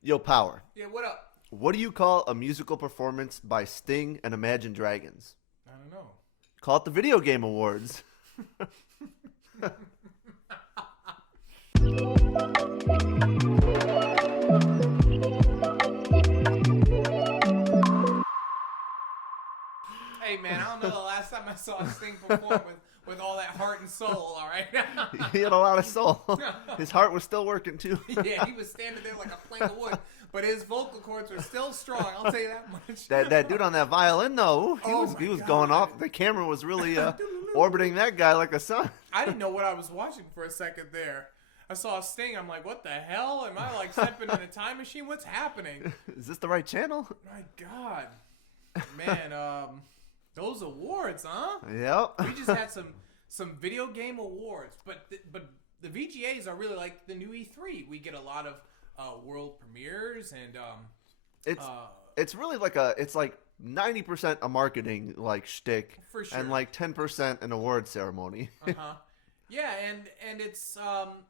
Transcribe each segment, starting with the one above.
Yo, Power. Yeah, what up? What do you call a musical performance by Sting and Imagine Dragons? I don't know. Call it the Video Game Awards. Hey, man, I don't know the last time I saw Sting perform with all that heart and soul, all right? He had a lot of soul. His heart was still working, too. Yeah, he was standing there like a plank of wood, but his vocal cords were still strong, I'll tell you that much. That dude on that violin, though, he was going off. The camera was really orbiting that guy like a sun. I didn't know what I was watching for a second there. I saw Sting, I'm like, what the hell? Am I like stepping in a time machine? What's happening? Is this the right channel? My God. Man, those awards, huh? Yep. We just had some video game awards, but the VGAs are really like the new E3. We get a lot of world premieres and it's really like it's like 90% a marketing like shtick, for sure, and like 10% an award ceremony. Yeah, and it's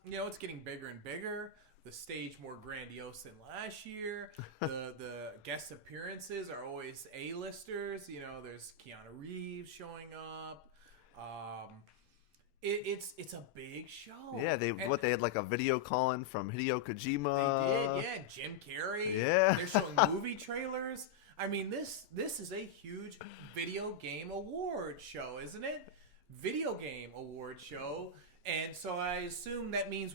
it's getting bigger and bigger. The stage more grandiose than last year. The guest appearances are always A-listers. You know, there's Keanu Reeves showing up. It's a big show. Yeah, they had like a video call-in from Hideo Kojima. They did, yeah. Jim Carrey. Yeah. They're showing movie trailers. I mean, this is a huge video game award show, isn't it? Video game award show. And so I assume that means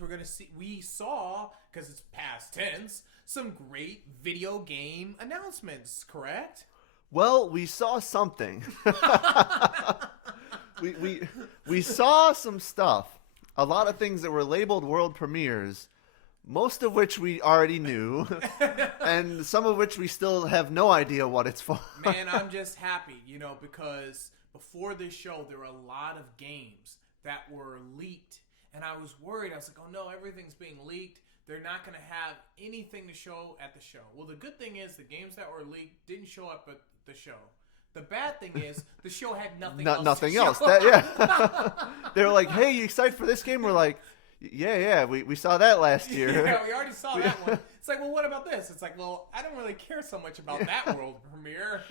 we saw, because it's past tense, some great video game announcements, correct? Well, we saw something. we saw some stuff. A lot of things that were labeled world premieres, most of which we already knew, and some of which we still have no idea what it's for. Man, I'm just happy, because before this show, there were a lot of games that were leaked, and I was worried. I was like, oh no, everything's being leaked. They're not going to have anything to show at the show. Well, the good thing is the games that were leaked didn't show up at the show. The bad thing is the show had nothing else. Nothing to else. Show. Yeah. They were like, hey, you excited for this game? We're like, yeah, we saw that last year. Yeah, we already saw that one. It's like, well, what about this? It's like, well, I don't really care so much about that world premiere,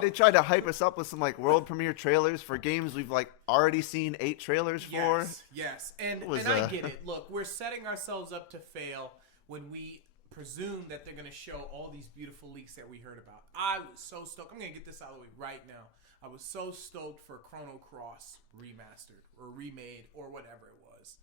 They tried to hype us up with some like world premiere trailers for games we've like already seen 8 trailers for. Yes. And I get it. Look, we're setting ourselves up to fail when we presume that they're going to show all these beautiful leaks that we heard about. I was so stoked. I'm going to get this out of the way right now. I was so stoked for Chrono Cross remastered or remade or whatever it was.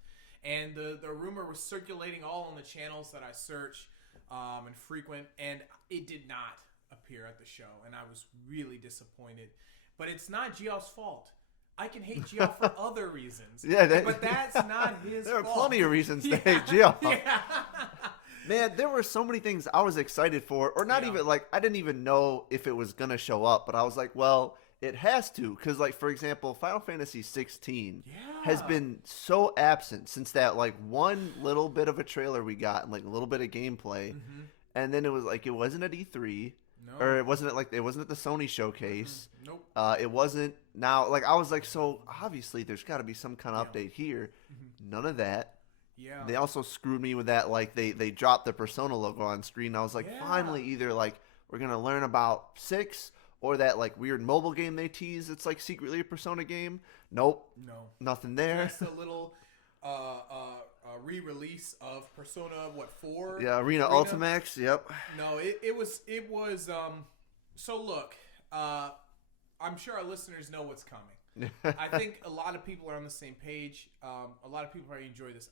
And the rumor was circulating all on the channels that I search and frequent, and it did not appear at the show, and I was really disappointed. But it's not Geoff's fault. I can hate Geoff for other reasons. Yeah, but that's not his fault. There are plenty of reasons to hate Geoff. Yeah. Man, there were so many things I was excited for, or not even like, I didn't even know if it was going to show up, but I was like, well, it has to, because like, for example, Final Fantasy 16 has been so absent since that like one little bit of a trailer we got and like a little bit of gameplay, and then it was like, it wasn't at E3, or it wasn't at the Sony showcase. Nope. It wasn't now, like I was like, so obviously there's got to be some kind of update here. None of that. Yeah. They also screwed me with that, like they dropped the Persona logo on screen. I was like, finally, either like we're gonna learn about 6 or that like weird mobile game they tease. It's like secretly a Persona game. Nope. No. Nothing there. Just a little re-release of Persona 4? Yeah, Arena Ultimax. Yep. No, it was so look, I'm sure our listeners know what's coming. I think a lot of people are on the same page. A lot of people probably enjoy this.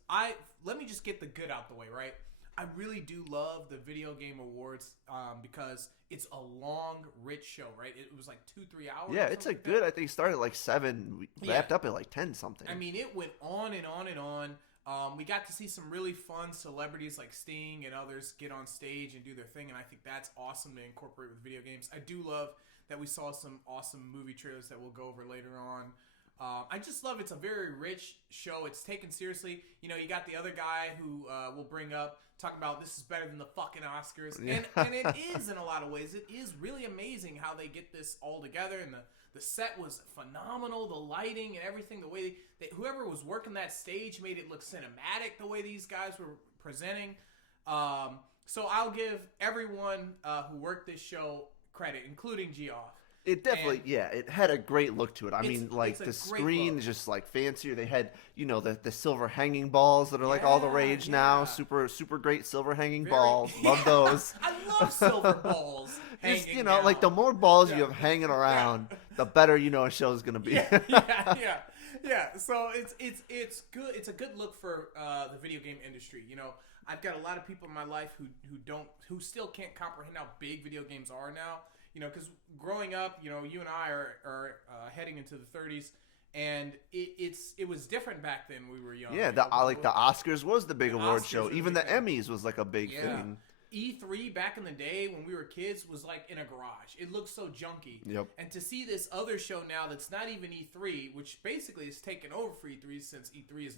Let me just get the good out the way, right? I really do love the Video Game Awards because it's a long, rich show, right? It was like 2-3 hours. Yeah, it's a good. I think it started at like 7. We wrapped up at like 10 something. I mean, it went on and on and on. We got to see some really fun celebrities like Sting and others get on stage and do their thing, and I think that's awesome to incorporate with video games. I do love that we saw some awesome movie trailers that we'll go over later on. I just love it's a very rich show. It's taken seriously. You got the other guy who we'll bring up talking about this is better than the fucking Oscars. Yeah. And it is in a lot of ways. It is really amazing how they get this all together. And the set was phenomenal. The lighting and everything. The way whoever was working that stage made it look cinematic the way these guys were presenting. So I'll give everyone who worked this show credit, including Geoff. It definitely, it had a great look to it. I mean, like, the screen is just, like, fancier. They had, the silver hanging balls that are, like, all the rage now. Super, super great silver hanging balls. Love those. I love silver balls. Just, like, the more balls you have hanging around, the better a show is going to be. Yeah. So it's good. It's a good look for the video game industry. I've got a lot of people in my life who still can't comprehend how big video games are now. Because growing up, you and I are heading into the 30s, and it was different back then when we were young. Yeah, the Oscars was the big award show. Even the Emmys was like a big thing. E3 back in the day when we were kids was like in a garage. It looked so junky. Yep. And to see this other show now that's not even E3, which basically is taken over for E3 since E3 is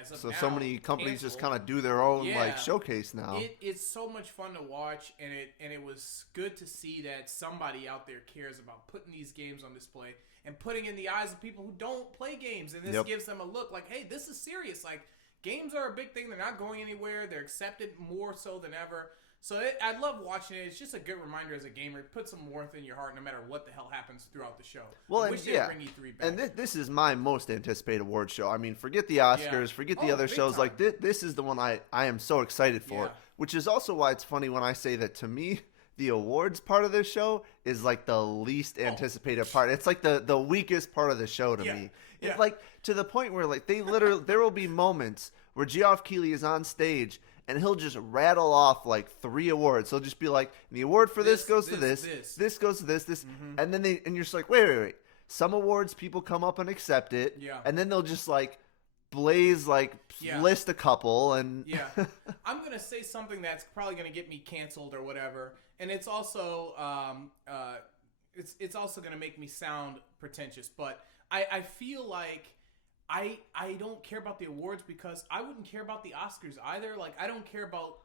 as of now, so many companies canceled. Just kind of do their own like showcase now. It's so much fun to watch, and it was good to see that somebody out there cares about putting these games on display and putting in the eyes of people who don't play games, and this gives them a look like, hey, this is serious. Like, games are a big thing. They're not going anywhere. They're accepted more so than ever. So I love watching it. It's just a good reminder as a gamer. Put some warmth in your heart no matter what the hell happens throughout the show. Well, I wish they'd bring E3 back. And this is my most anticipated award show. I mean, forget the Oscars, forget the other shows. Time. Like, this is the one I am so excited for, which is also why it's funny when I say that to me, the awards part of this show is like the least anticipated part. It's like the weakest part of the show to me. It's like to the point where like they literally there will be moments where Geoff Keighley is on stage and he'll just rattle off like 3 awards. He'll just be like, the award for this goes to this goes to this, and then and you're just like, wait. Some awards people come up and accept it, and then they'll just like blaze list a couple and I'm gonna say something that's probably gonna get me canceled or whatever, and it's also it's also gonna make me sound pretentious, but I feel like I don't care about the awards because I wouldn't care about the Oscars either. Like, I don't care about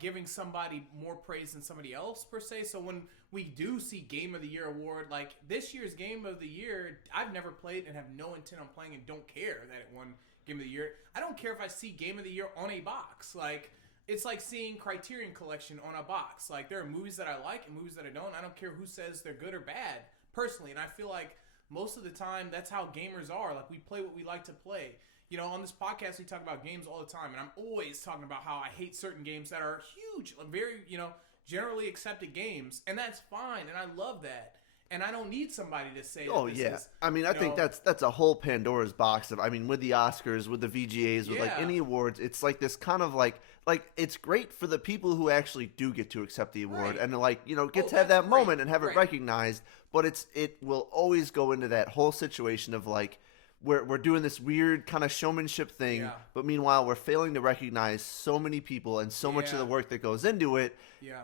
giving somebody more praise than somebody else per se. So when we do see Game of the Year award, like this year's Game of the Year, I've never played and have no intent on playing and don't care that it won Game of the Year. I don't care if I see Game of the Year on a box. Like, it's like seeing Criterion Collection on a box. Like, there are movies that I like and movies that I don't. I don't care who says they're good or bad, personally. And I feel like most of the time, that's how gamers are. Like, we play what we like to play. On this podcast, we talk about games all the time, and I'm always talking about how I hate certain games that are huge, very, generally accepted games, and that's fine, and I love that. And I don't need somebody to say is, I mean, I think that's a whole Pandora's box of, I mean, with the Oscars, with the VGAs, with like any awards, it's like this kind of like it's great for the people who actually do get to accept the award and like, get to have that moment and have it recognized, but it will always go into that whole situation of like, we're doing this weird kind of showmanship thing, but meanwhile we're failing to recognize so many people and so much of the work that goes into it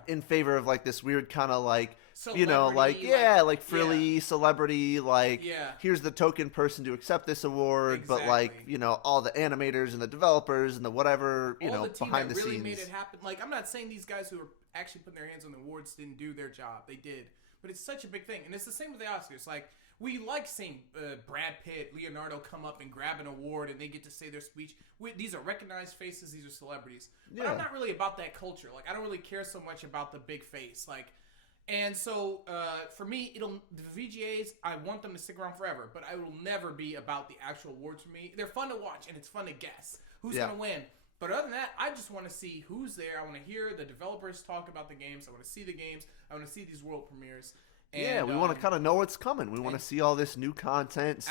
in favor of like this weird kind of like celebrity, like frilly celebrity, like here's the token person to accept this award, but like all the animators and the developers and the whatever all the team behind that the really scenes made it happen. Like, I'm not saying these guys who are actually putting their hands on the awards didn't do their job. They did, but it's such a big thing, and it's the same with the Oscars. Like, we like seeing Brad Pitt, Leonardo come up and grab an award and they get to say their speech. These are recognized faces. These are celebrities. But I'm not really about that culture. Like, I don't really care so much about the big face. Like, and so for me, the VGAs, I want them to stick around forever. But I will never be about the actual awards for me. They're fun to watch and it's fun to guess who's going to win. But other than that, I just want to see who's there. I want to hear the developers talk about the games. I want to see the games. I want to see these world premieres. And, we want to kind of know what's coming. We want to see all this new content,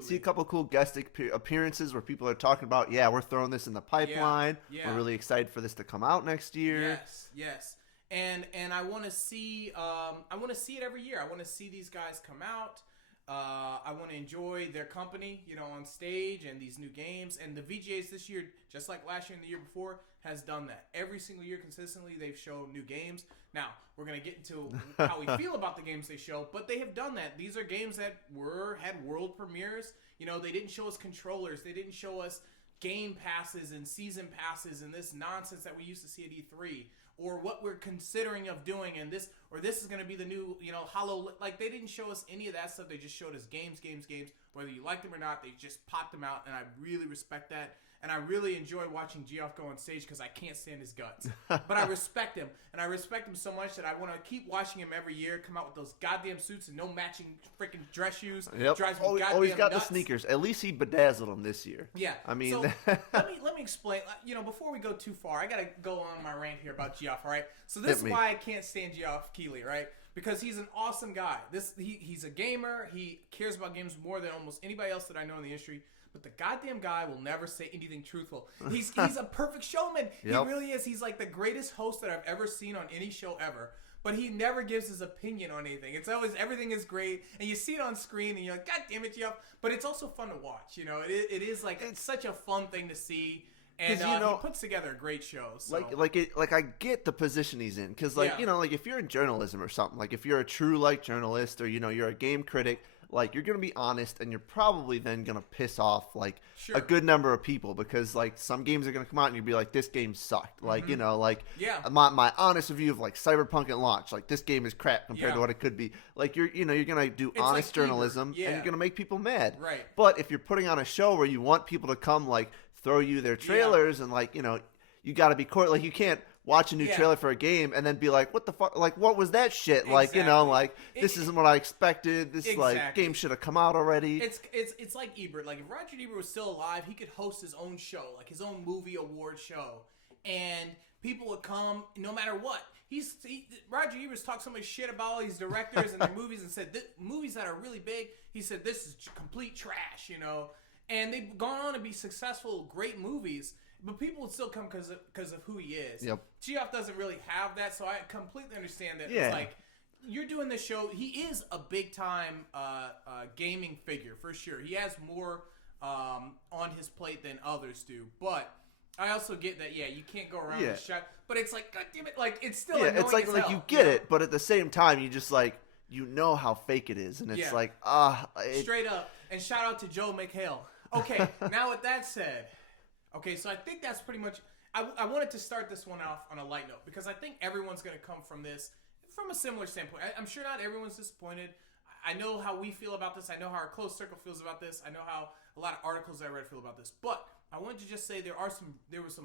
see a couple cool guest appearances where people are talking about, we're throwing this in the pipeline. We're really excited for this to come out next year. Yes. And I want to see it every year. I want to see these guys come out. I want to enjoy their company, on stage and these new games. And the VGAs this year, just like last year and the year before, has done that. Every single year consistently, they've shown new games. Now, we're going to get into how we feel about the games they show, but they have done that. These are games that had world premieres. They didn't show us controllers. They didn't show us game passes and season passes and this nonsense that we used to see at E3. Or what we're considering of doing, and this is going to be the new, like, they didn't show us any of that stuff. They just showed us games. Whether you liked them or not, they just popped them out, and I really respect that. and I really enjoy watching Geoff go on stage because I can't stand his guts. But I respect him, and I respect him so much that I want to keep watching him every year come out with those goddamn suits and no matching freaking dress shoes. Yep. Drives me He's got nuts. the sneakers. At least he bedazzled them this year. Yeah. I mean, so let me explain. Before we go too far, I gotta go on my rant here about Geoff. All right. So this is why I can't stand Geoff Keighley, right? Because he's an awesome guy. He's a gamer. He cares about games more than almost anybody else that I know in the industry. But the goddamn guy will never say anything truthful. He's a perfect showman. Yep. He really is. He's like the greatest host that I've ever seen on any show ever. But he never gives his opinion on anything. It's always everything is great, and you see it on screen, and you're like, God damn it, Geoff. But it's also fun to watch. It is like it's such a fun thing to see. And he puts together a great show. So. Like I get the position he's in, because if you're in journalism or something, like if you're a true journalist or you're a game critic, like you're gonna be honest, and you're probably then gonna piss off a good number of people, because some games are gonna come out and you'll be like, this game sucked. My honest review of Cyberpunk at launch, this game is crap compared to what it could be. You're gonna do honest journalism, and you're gonna make people mad. Right. But if you're putting on a show where you want people to come throw you their trailers and you got to be you can't watch a new trailer for a game and then be like, what the fuck, what was that shit? Exactly. This isn't what I expected. This game should have come out already. It's like Ebert. If Roger Ebert was still alive, he could host his own show, his own movie award show, and people would come no matter what. Roger Ebert's talked so much shit about all these directors and their movies, and said movies that are really big, he said this is complete trash, And they've gone on to be successful, great movies, but people would still come because of who he is. Yep. Geoff doesn't really have that, so I completely understand that. Yeah. It's you're doing this show. He is a big-time gaming figure, for sure. He has more on his plate than others do, but I also get that, you can't go around with shot, but it's God damn it, it's still annoying it's as hell, you get it, but at the same time, you just how fake it is, and it's straight up. And shout out to Joe McHale. Okay, now with that said, so I think that's pretty much. I wanted to start this one off on a light note because I think everyone's going to come from this from a similar standpoint. I'm sure not everyone's disappointed. I know how we feel about this. I know how our close circle feels about this. I know how a lot of articles I read feel about this. But I wanted to just say there's a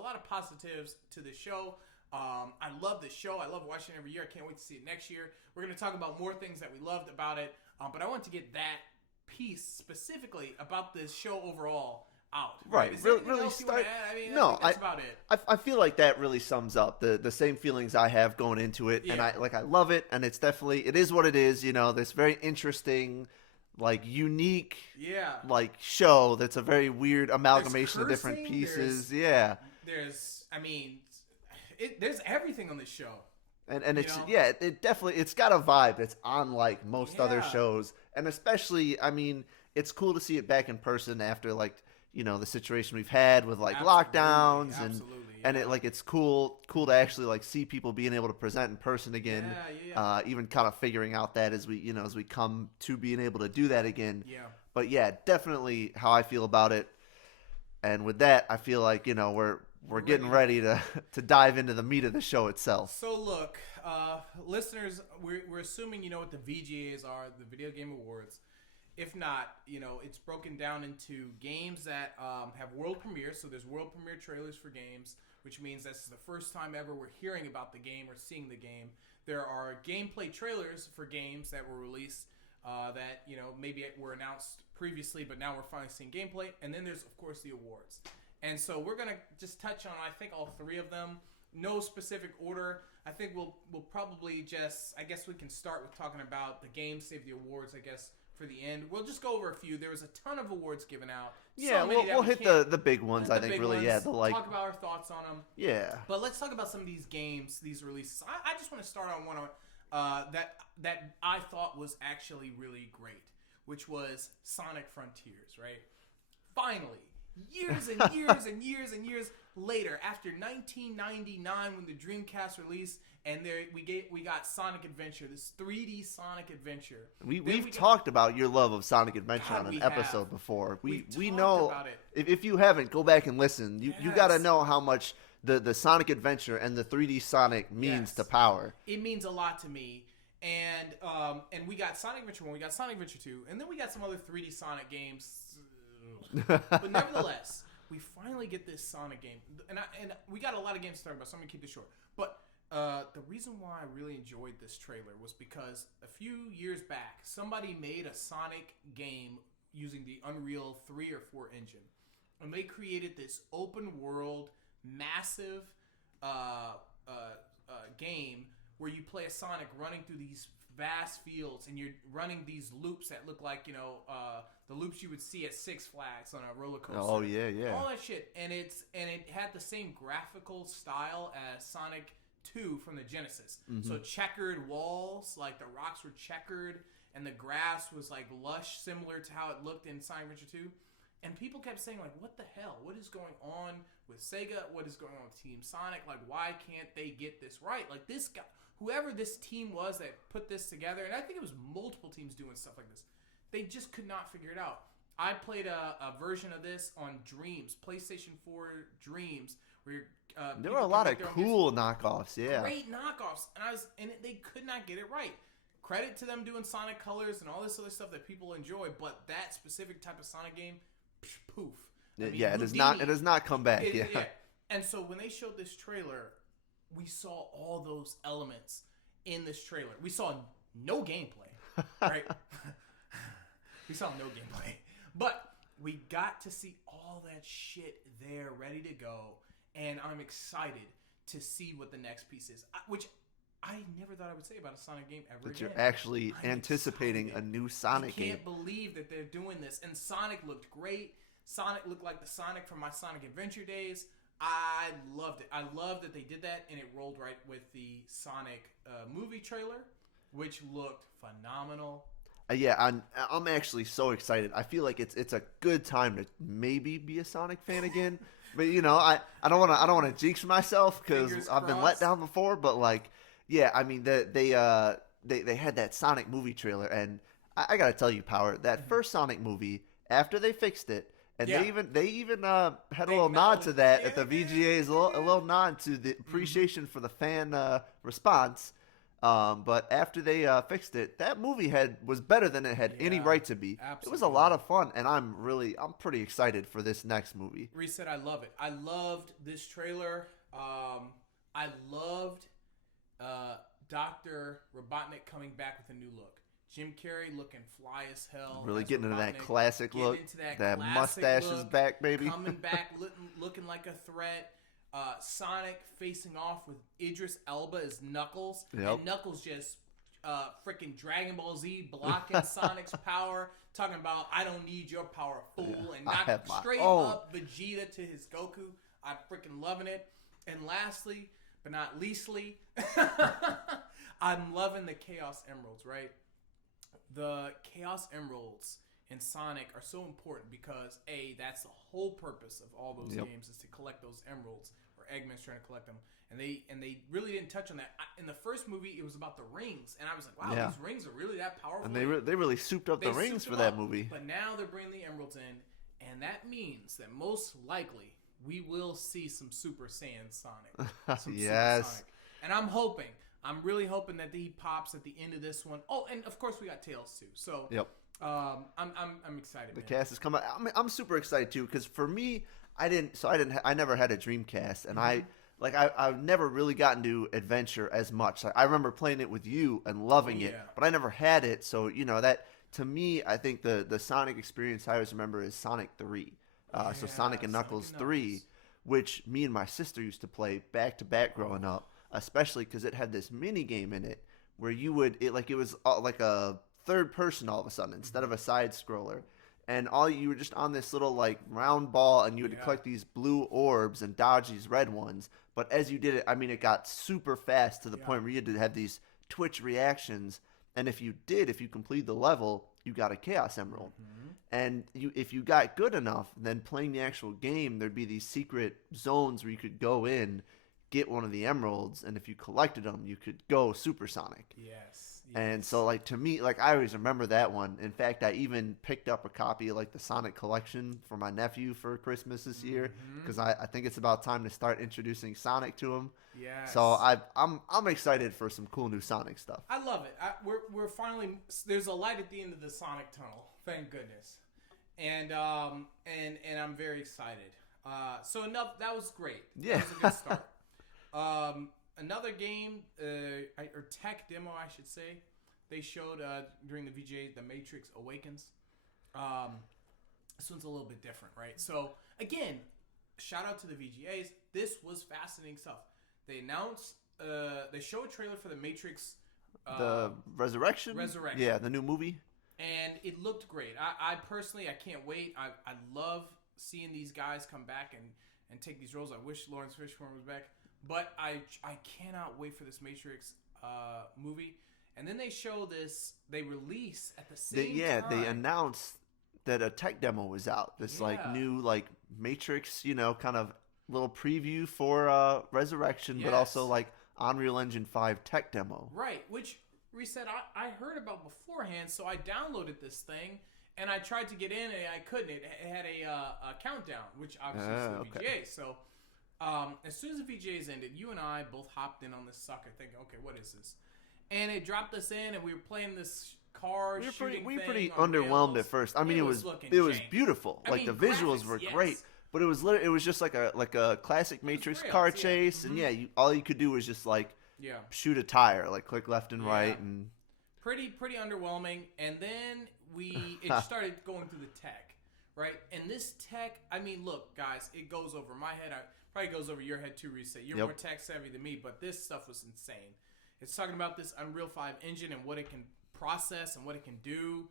lot of positives to the show. I love this show. I love watching it every year. I can't wait to see it next year. We're going to talk about more things that we loved about it. But I want to get that piece specifically about this show overall out. Right. Really start. I think that's about it. I feel like that really sums up the same feelings I have going into it, and I love it, and it's definitely, it is what it is. This very interesting, unique, show that's a very weird amalgamation of different pieces. There's everything on this show. And it's it definitely, it's got a vibe that's unlike most other shows, and especially it's cool to see it back in person after the situation we've had with lockdowns and it it's cool to actually see people being able to present in person again. Even kind of figuring out that as we as we come to being able to do that again. But definitely how I feel about it. And with that, I feel like we're getting ready to dive into the meat of the show itself. So look, listeners, we're assuming you know what the VGAs are, the Video Game Awards. If not, it's broken down into games that have world premieres. So there's world premiere trailers for games, which means this is the first time ever we're hearing about the game or seeing the game. There are gameplay trailers for games that were released that maybe were announced previously, but now we're finally seeing gameplay. And then there's, of course, the awards. And so we're going to just touch on, I think, all three of them. No specific order. I think we'll probably just, I guess we can start with talking about the games, save the awards, I guess, for the end. We'll just go over a few. There was a ton of awards given out. Yeah, we'll hit the big ones, I think, really. Ones, Yeah, talk about our thoughts on them. Yeah. But let's talk about some of these games, these releases. I just want to start on one that I thought was actually really great, which was Sonic Frontiers, right? Finally. Years and years and years and years later, after 1999 when the Dreamcast released, and we got Sonic Adventure, this 3D Sonic Adventure. We've talked about your love of Sonic Adventure on an episode before. We know about it. If you haven't, go back and listen. You got to know how much the Sonic Adventure and the 3D Sonic means to Power. It means a lot to me. And we got Sonic Adventure 1, we got Sonic Adventure 2, and then we got some other 3D Sonic games. But nevertheless, we finally get this Sonic game, and we got a lot of games to talk about, so I'm gonna keep this short. But the reason why I really enjoyed this trailer was because a few years back, somebody made a Sonic game using the Unreal 3 or 4 engine, and they created this open world, massive game where you play a Sonic running through these vast fields, and you're running these loops that look like, the loops you would see at Six Flags on a roller coaster. Oh yeah. All that shit, and it had the same graphical style as Sonic 2 from the Genesis. Mm-hmm. So checkered walls, like the rocks were checkered, and the grass was like lush, similar to how it looked in Sonic Adventure 2. And people kept saying, like, what the hell? What is going on with Sega? What is going on with Team Sonic? Like, why can't they get this right? Like, this guy, whoever this team was that put this together, and I think it was multiple teams doing stuff like this, they just could not figure it out. I played a version of this on Dreams, PlayStation 4 Dreams, where there were a lot of cool knockoffs, yeah. Great knockoffs, and they could not get it right. Credit to them doing Sonic Colors and all this other stuff that people enjoy, but that specific type of Sonic game, poof. I mean, yeah, it does not come back. Yeah. And so when they showed this trailer, we saw all those elements in this trailer. We saw no gameplay, right? We saw no gameplay, but we got to see all that shit there, ready to go, and I'm excited to see what the next piece is, which I never thought I would say about a Sonic game ever that again. You're actually anticipating a new Sonic game. I can't believe that they're doing this. And Sonic looked great. Sonic looked like the Sonic from my Sonic Adventure days. I loved it. I love that they did that, and it rolled right with the Sonic movie trailer, which looked phenomenal. Yeah, I'm actually so excited. I feel like it's a good time to maybe be a Sonic fan again. But I don't want to jinx myself because I've been let down before. But like, yeah, I mean they had that Sonic movie trailer, and I gotta tell you, Power, that first Sonic movie, after they fixed it, and they even had a little nod to that at the VGA's, a little nod to the appreciation for the fan response. But after they fixed it, that movie was better than it had any right to be. Absolutely. It was a lot of fun, and I'm pretty excited for this next movie. Reset, I love it. I loved this trailer. I loved Dr. Robotnik coming back with a new look. Jim Carrey looking fly as hell. Really getting into that classic look. That mustache is back, baby. Coming back looking like a threat. Sonic facing off with Idris Elba as Knuckles. Yep. And Knuckles just freaking Dragon Ball Z blocking Sonic's power. Talking about, I don't need your power, fool. And knocking straight up Vegeta to his Goku. I'm freaking loving it. And lastly, but not leastly, I'm loving the Chaos Emeralds, right? The Chaos Emeralds in Sonic are so important because that's the whole purpose of all those games, is to collect those emeralds, or Eggman's trying to collect them, and they really didn't touch on that. In the first movie, it was about the rings, and I was like, wow, these rings are really that powerful. And they really souped up the rings for that movie. But now they're bringing the emeralds in, and that means that most likely we will see some Super Saiyan Sonic. Some yes. Super Sonic. And I'm really hoping that he pops at the end of this one. Oh, and of course we got Tails too. So I'm excited. The cast is coming. I'm super excited too, because for me, I never had a Dreamcast, and I've never really gotten to adventure as much. Like, I remember playing it with you and loving it, but I never had it. So that, to me, I think the Sonic experience I always remember is Sonic 3. So Sonic and Knuckles 3, which me and my sister used to play back to back growing up, especially because it had this mini game in it where it was like a third person all of a sudden instead of a side scroller, and you were just on this little like round ball, and you had to collect these blue orbs and dodge these red ones. But as you did it, I mean, it got super fast to the point where you had to have these twitch reactions, and if you completed the level, you got a Chaos Emerald. And if you got good enough, then playing the actual game, there'd be these secret zones where you could go in, get one of the emeralds, and if you collected them, you could go Supersonic. Yes. And so, like, to me, like, I always remember that one. In fact, I even picked up a copy of, like, the Sonic collection for my nephew for Christmas this year, because I think it's about time to start introducing Sonic to him. Yes. So I'm excited for some cool new Sonic stuff. I love it. We're finally, there's a light at the end of the Sonic tunnel. Thank goodness. And I'm very excited. So enough. That was great. Yeah. That was a good start. Another game, or tech demo, I should say, they showed during the VGA, the Matrix Awakens. This one's a little bit different, right? So, again, shout out to the VGAs. This was fascinating stuff. They announced, they show a trailer for the Matrix. The Resurrection? Resurrection. Yeah, the new movie. And it looked great. I personally, I can't wait. I love seeing these guys come back and take these roles. I wish Lawrence Fishburne was back. But I cannot wait for this Matrix movie. And then they show this, they release at the same time. They announced that a tech demo was out. This new Matrix, kind of little preview for Resurrection, but also Unreal Engine 5 tech demo. Right, which Reset I heard about beforehand, so I downloaded this thing and I tried to get in and I couldn't. It had a countdown, which obviously is the VGA. So as soon as the VGAs ended, you and I both hopped in on this sucker thinking, okay, what is this? And it dropped us in and we were playing this car shooting thing. We were pretty underwhelmed at first. I mean, it was beautiful. The visuals were great. But it was just like a classic Matrix car chase, and all you could do was just shoot a tire, click left and right, and pretty underwhelming. And then it started going through the tech, right? And this tech, I mean, look, guys, it goes over my head. Probably goes over your head too, Reset. You're more tech savvy than me, but this stuff was insane. It's talking about this Unreal 5 engine and what it can process and what it can do,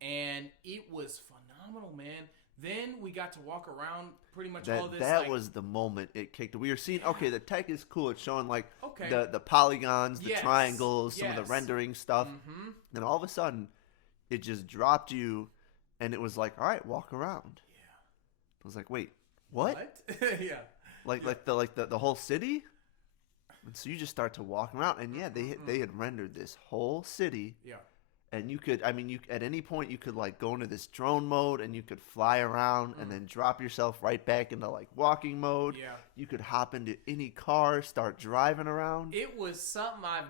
and it was phenomenal, man. Then we got to walk around pretty much all this. That was the moment it kicked. We were seeing, the tech is cool. It's showing the polygons, the triangles, some of the rendering stuff. Mm-hmm. Then all of a sudden, it just dropped you, and it was like, all right, walk around. Yeah. I was like, wait, what? Yeah. The whole city? And so you just start to walk around, and they had rendered this whole city. Yeah. And you could, at any point you could go into this drone mode and you could fly around and then drop yourself right back into walking mode. Yeah. You could hop into any car, start driving around. It was something I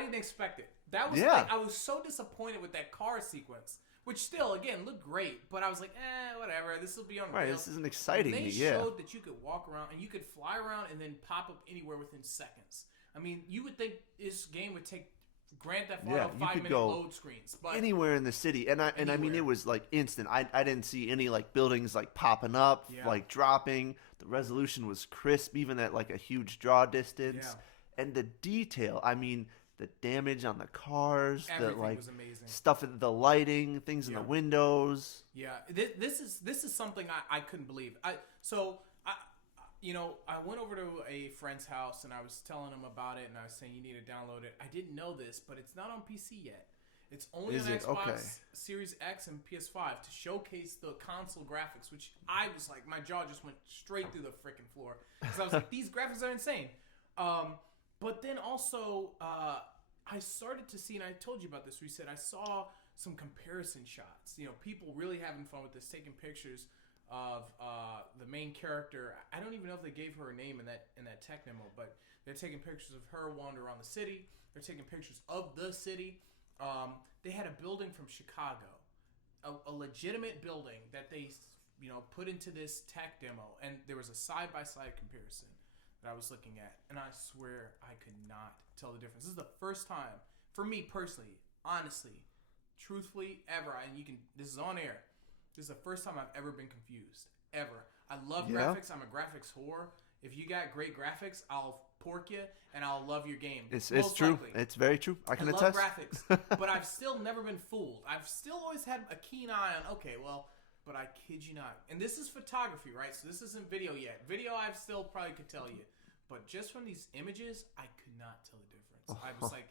didn't expect it. That was I was so disappointed with that car sequence, which still, again, looked great. But I was like, whatever, this will be on Right, this isn't exciting. They showed that you could walk around and you could fly around and then pop up anywhere within seconds. I mean, you would think this game would take Grand Theft Auto 5-minute load screens, but anywhere in the city, and I mean it was instant. I didn't see any buildings popping up, dropping. The resolution was crisp, even at a huge draw distance, and the detail. I mean, the damage on the cars, everything was amazing. Stuff in the lighting, things in the windows. Yeah, this is something I couldn't believe. I went over to a friend's house and I was telling him about it and I was saying you need to download it. I didn't know this, but it's not on PC yet. It's only on Xbox Series X and PS5 to showcase the console graphics, which I was like, my jaw just went straight through the freaking floor. Because I was like, these graphics are insane. But then also, I started to see, and I told you about this, Reset, I saw some comparison shots. People really having fun with this, taking pictures of the main character. I don't even know if they gave her a name in that tech demo, but they're taking pictures of her wander around the city. They're taking pictures of the city. They had a building from Chicago, a legitimate building that they put into this tech demo, and there was a side-by-side comparison that I was looking at, and I swear I could not tell the difference. This is the first time, for me personally, honestly, truthfully, ever, and this is on air, this is the first time I've ever been confused. Ever. I love graphics. I'm a graphics whore. If you got great graphics, I'll pork you and I'll love your game. It's true. Likely. It's very true. I can attest. I love graphics, but I've still never been fooled. I've still always had a keen eye on, but I kid you not. And this is photography, right? So this isn't video yet. Video I still probably could tell you. But just from these images, I could not tell the difference. I was like,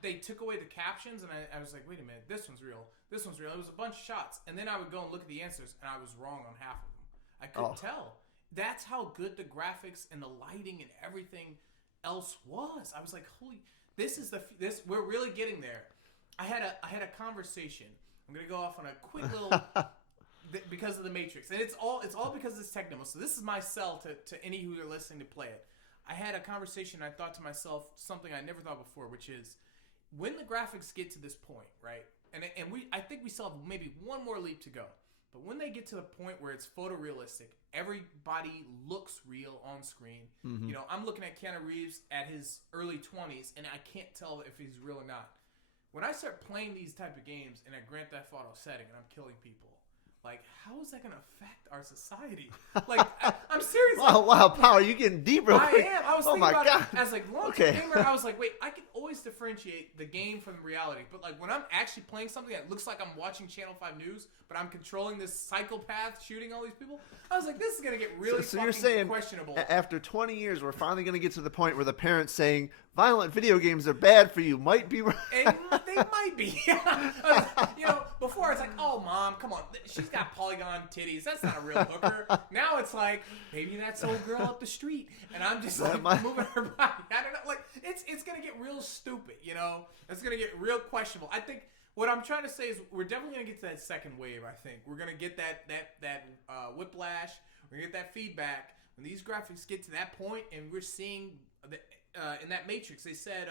they took away the captions, and I was like, wait a minute, this one's real. This one's real. It was a bunch of shots. And then I would go and look at the answers, and I was wrong on half of them. I couldn't tell. That's how good the graphics and the lighting and everything else was. I was like, holy, we're really getting there. I had a conversation. I'm going to go off on a quick little, because of the Matrix. And it's all because of this tech demo. So this is my sell to any who are listening to play it. I had a conversation. I thought to myself something I never thought before, which is when the graphics get to this point, right? And I think we still have maybe one more leap to go. But when they get to the point where it's photorealistic, everybody looks real on screen. Mm-hmm. You know, I'm looking at Keanu Reeves at his early 20s, and I can't tell if he's real or not. When I start playing these type of games in a Grand Theft Auto setting and I'm killing people, like, how is that going to affect our society? Like, I'm serious. Wow, Power, you getting deep real quick. I am. I was thinking about it as, like, long-term gamer. I was like, wait, I can always differentiate the game from reality. But, like, when I'm actually playing something that looks like I'm watching Channel 5 News, but I'm controlling this psychopath shooting all these people, I was like, this is going to get really so you're saying, questionable. After 20 years, we're finally going to get to the point where the parents saying, violent video games are bad for you, might be right. And they might be. You know, before it's like, oh, Mom, come on. She's got polygon titties. That's not a real hooker. Now it's like, maybe that's old girl up the street. And I'm just like moving her body. I don't know. Like, it's going to get real stupid, you know? It's going to get real questionable. I think what I'm trying to say is we're definitely going to get to that second wave, I think. We're going to get that whiplash. We're going to get that feedback. When these graphics get to that point and we're seeing in that Matrix, they said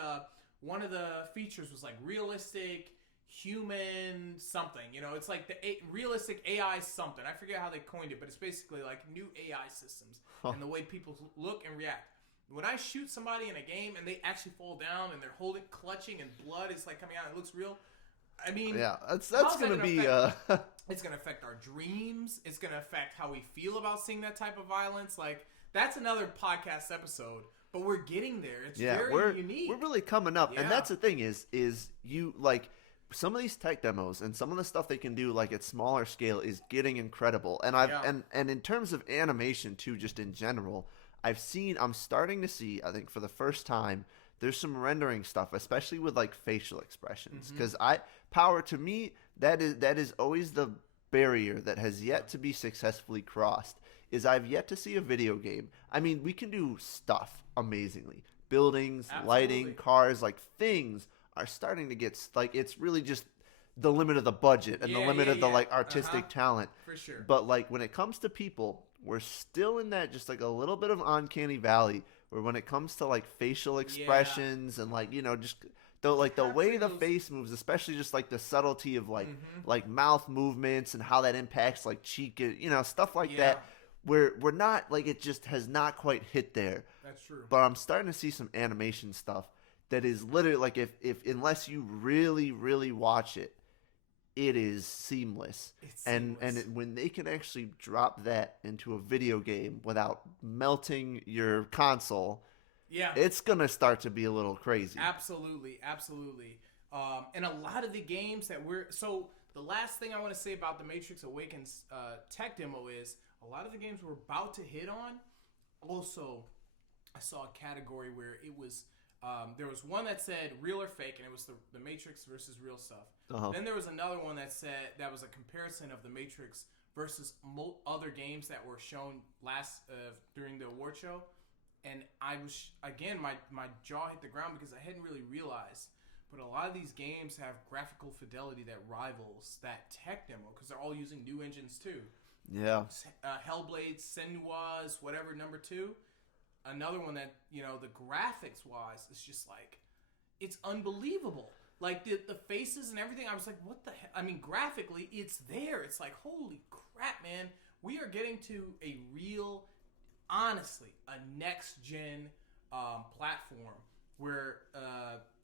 one of the features was like realistic human something. You know, it's like the realistic AI something. I forget how they coined it, but it's basically like new AI systems and the way people look and react. When I shoot somebody in a game and they actually fall down and they're clutching and blood is like coming out and it looks real, I mean, yeah, that's going to be. It's going to affect our dreams. It's going to affect how we feel about seeing that type of violence. Like, that's another podcast episode. But we're getting there. It's very unique. We're really coming up, and that's the thing is you like some of these tech demos and some of the stuff they can do like at smaller scale is getting incredible. And and in terms of animation too, just in general, I'm starting to see, I think for the first time, there's some rendering stuff, especially with like facial expressions. Because Power, to me, that is always the barrier that has yet to be successfully crossed. Is I've yet to see a video game. I mean, we can do stuff amazingly. Buildings, lighting, cars, like things are starting to get like it's really just the limit of the budget and the limit of the like artistic talent. For sure. But like when it comes to people, we're still in that just like a little bit of uncanny valley where when it comes to like facial expressions and like, you know, just the way the face moves, especially just like the subtlety of like like mouth movements and how that impacts like cheek, you know, stuff like that. We're not like it just has not quite hit there. That's true. But I'm starting to see some animation stuff that is literally like if unless you really really watch it, it is seamless. And when they can actually drop that into a video game without melting your console, it's gonna start to be a little crazy. Absolutely. And a lot of the games that the last thing I want to say about the Matrix Awakens tech demo is a lot of the games we're about to hit on. Also, I saw a category where it was there was one that said real or fake, and it was the Matrix versus real stuff. Then there was another one that said that was a comparison of the Matrix versus other games that were shown during the award show. And I was, again, my jaw hit the ground because I hadn't really realized. But a lot of these games have graphical fidelity that rivals that tech demo because they're all using new engines too. Yeah. Hellblade, Senua's, whatever, number 2. Another one that, you know, the graphics-wise is just like, it's unbelievable. Like, the faces and everything, I was like, what the heck? I mean, graphically, it's there. It's like, holy crap, man. We are getting to a real, honestly, a next-gen platform where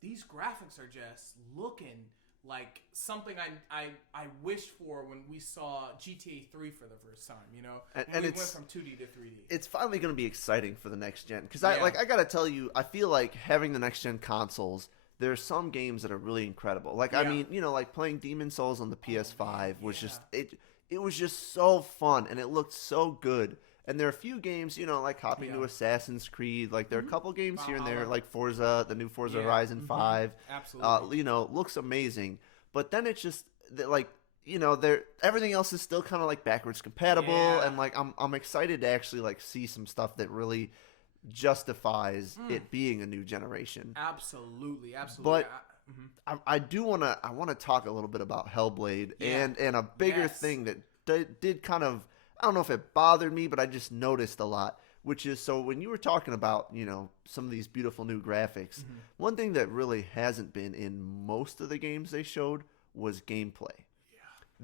these graphics are just looking like something I wished for when we saw GTA 3 for the first time, you know? And we went from 2D to 3D. It's finally going to be exciting for the next gen. Because I got to tell you, I feel like having the next gen consoles, there are some games that are really incredible. Like, I mean, you know, like playing Demon's Souls on the PS5 was just, it was just so fun and it looked so good. And there are a few games, you know, like hopping to Assassin's Creed. Like, there are a couple games here and there, like Forza, the new Forza Horizon 5. Absolutely. You know, looks amazing. But then it's just, like, you know, everything else is still kind of, like, backwards compatible. Yeah. And, like, I'm excited to actually, like, see some stuff that really justifies it being a new generation. Absolutely. But I want to talk a little bit about Hellblade and a bigger thing that did kind of, I don't know if it bothered me, but I just noticed a lot, which is, so when you were talking about, you know, some of these beautiful new graphics, one thing that really hasn't been in most of the games they showed was gameplay.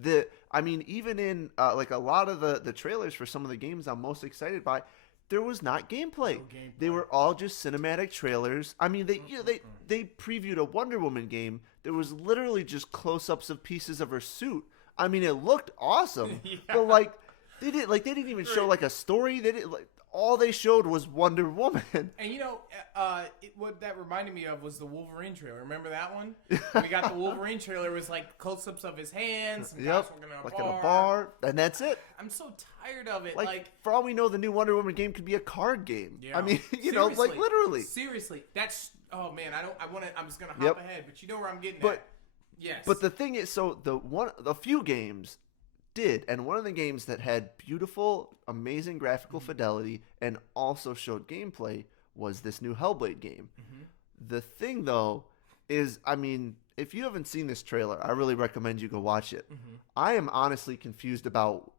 Even in like a lot of the trailers for some of the games I'm most excited by, there was not gameplay. No gameplay. They were all just cinematic trailers. I mean, they previewed a Wonder Woman game. There was literally just close-ups of pieces of her suit. I mean, it looked awesome, Yeah. but like they didn't even show like a story. They didn't like. All they showed was Wonder Woman. And what that reminded me of was the Wolverine trailer. Remember that one? We got the Wolverine trailer. It was like close-ups of his hands. And guys walking in a bar, and that's it. I'm so tired of it. Like for all we know, the new Wonder Woman game could be a card game. Yeah. I mean, Seriously. like literally. Seriously, that's. Oh man, I'm just gonna hop ahead, but you know where I'm getting at. Yes. But the thing is, so the few games did, and one of the games that had beautiful, amazing graphical fidelity and also showed gameplay was this new Hellblade game. Mm-hmm. The thing, though, is, I mean, if you haven't seen this trailer, I really recommend you go watch it. Mm-hmm. I am honestly confused about,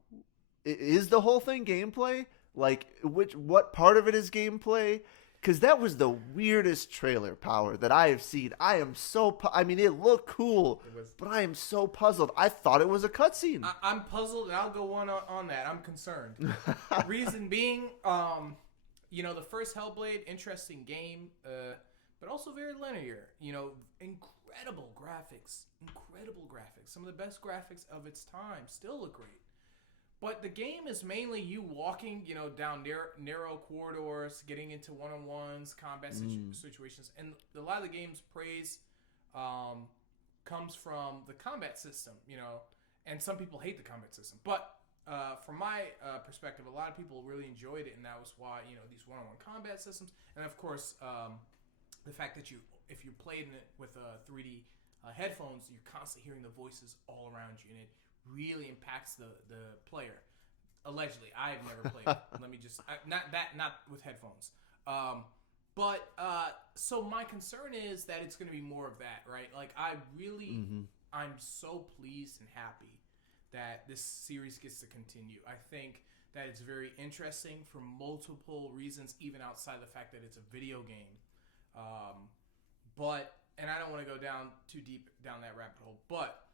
is the whole thing gameplay? Like, what part of it is gameplay? Because that was the weirdest trailer, Power, that I have seen. I am so... it looked cool, but I am so puzzled. I thought it was a cutscene. I'm puzzled, and I'll go on that. I'm concerned. Reason being, the first Hellblade, interesting game, but also very linear. Incredible graphics. Some of the best graphics of its time. Still look great. But the game is mainly you walking, down narrow corridors, getting into one-on-ones, combat situations. And a lot of the game's praise comes from the combat system, and some people hate the combat system. But from my perspective, a lot of people really enjoyed it, and that was why, these one-on-one combat systems. And, of course, the fact that if you played in it with 3D headphones, you're constantly hearing the voices all around you, and it really impacts the player. Allegedly, I've never played it. Let me just not with headphones. So my concern is that it's going to be more of that, right? Like I'm so pleased and happy that this series gets to continue. I think that it's very interesting for multiple reasons, even outside the fact that it's a video game. And I don't want to go down too deep down that rabbit hole, but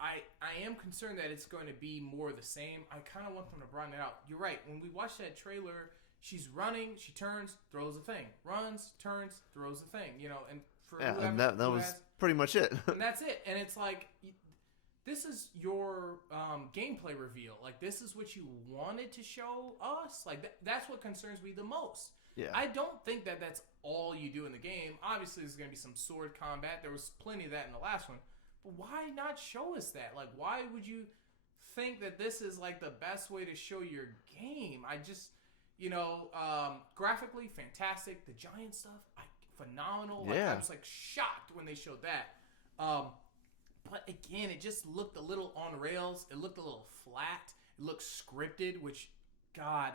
I am concerned that it's going to be more of the same. I kind of want them to broaden it out. You're right. When we watch that trailer, she's running, she turns, throws a thing. Runs, turns, throws a thing. And for that was pretty much it. And that's it. And it's like, this is your gameplay reveal. Like, this is what you wanted to show us. Like, that's what concerns me the most. Yeah. I don't think that that's all you do in the game. Obviously, there's going to be some sword combat. There was plenty of that in the last one. But why not show us that? Like, why would you think that this is, like, the best way to show your game? I just, graphically, fantastic. The giant stuff, phenomenal. Like, I was, like, shocked when they showed that. But, again, it just looked a little on rails. It looked a little flat. It looked scripted, which, God,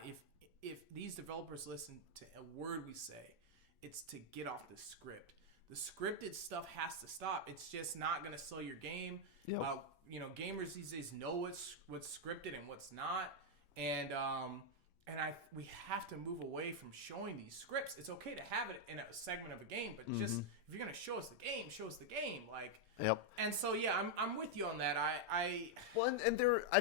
if these developers listen to a word we say, it's to get off the script. The scripted stuff has to stop. It's just not going to sell your game. Yep. Gamers these days know what's scripted and what's not, and we have to move away from showing these scripts. It's okay to have it in a segment of a game, but just if you're going to show us the game, show us the game. Like, yep. And so I'm with you on that. I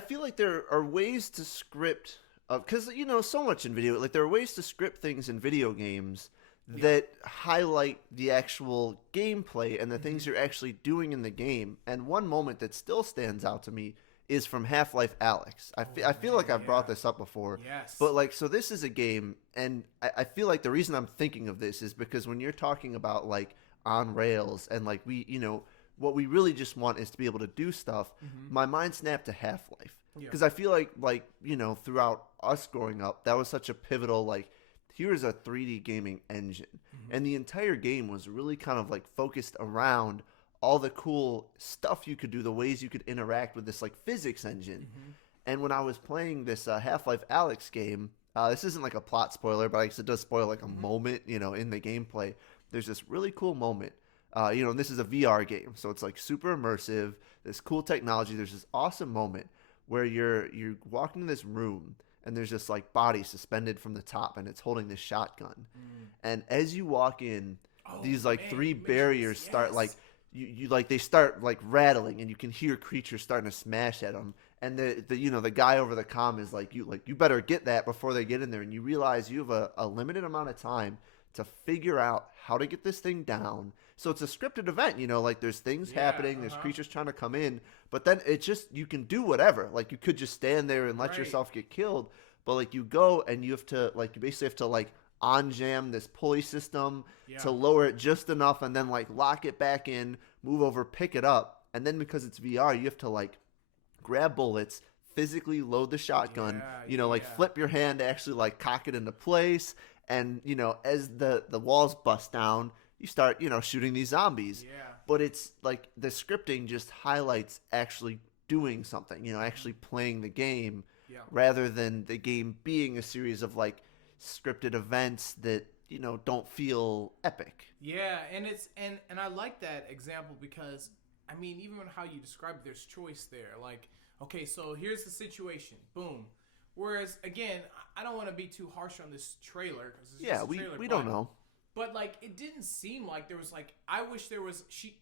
feel like there are ways to script, because so much in video. Like, there are ways to script things in video games that highlight the actual gameplay and the things you're actually doing in the game. And one moment that still stands out to me is from Half-Life Alyx. I feel like I've brought this up before. Yes. But, so this is a game, and I feel like the reason I'm thinking of this is because when you're talking about, on rails and, what we really just want is to be able to do stuff, my mind snapped to Half-Life. Because I feel like, throughout us growing up, that was such a pivotal, here's a 3D gaming engine. And the entire game was really kind of focused around all the cool stuff you could do, the ways you could interact with this physics engine. And when I was playing this Half-Life Alyx game, this isn't a plot spoiler, but I guess it does spoil a moment, in the gameplay. There's this really cool moment. This is a VR game, so it's super immersive, this cool technology. There's this awesome moment where you're walking in this room, and there's this body suspended from the top, and it's holding this shotgun. And as you walk in, these three barriers start you like they start like rattling, and you can hear creatures starting to smash at them. And the guy over the comm is like you better get that before they get in there. And you realize you have a limited amount of time to figure out how to get this thing down. So it's a scripted event, like there's things happening, there's creatures trying to come in, but then it's just, you can do whatever. Like you could just stand there and let yourself get killed, but like you go and you have to, like, you basically have to like on-jam this pulley system to lower it just enough and then like lock it back in, move over, pick it up. And then because it's VR, you have to like grab bullets, physically load the shotgun, flip your hand to actually like cock it into place. And, as the walls bust down, you start, shooting these zombies. Yeah. But it's like the scripting just highlights actually doing something, actually playing the game rather than the game being a series of like scripted events that, don't feel epic. Yeah. And and I like that example because, I mean, even how you describe it, there's choice there. Like, okay, so here's the situation. Boom. Whereas, again, I don't want to be too harsh on this trailer. Cause we don't know. But, like, it didn't seem like there was, like, I wish there was, she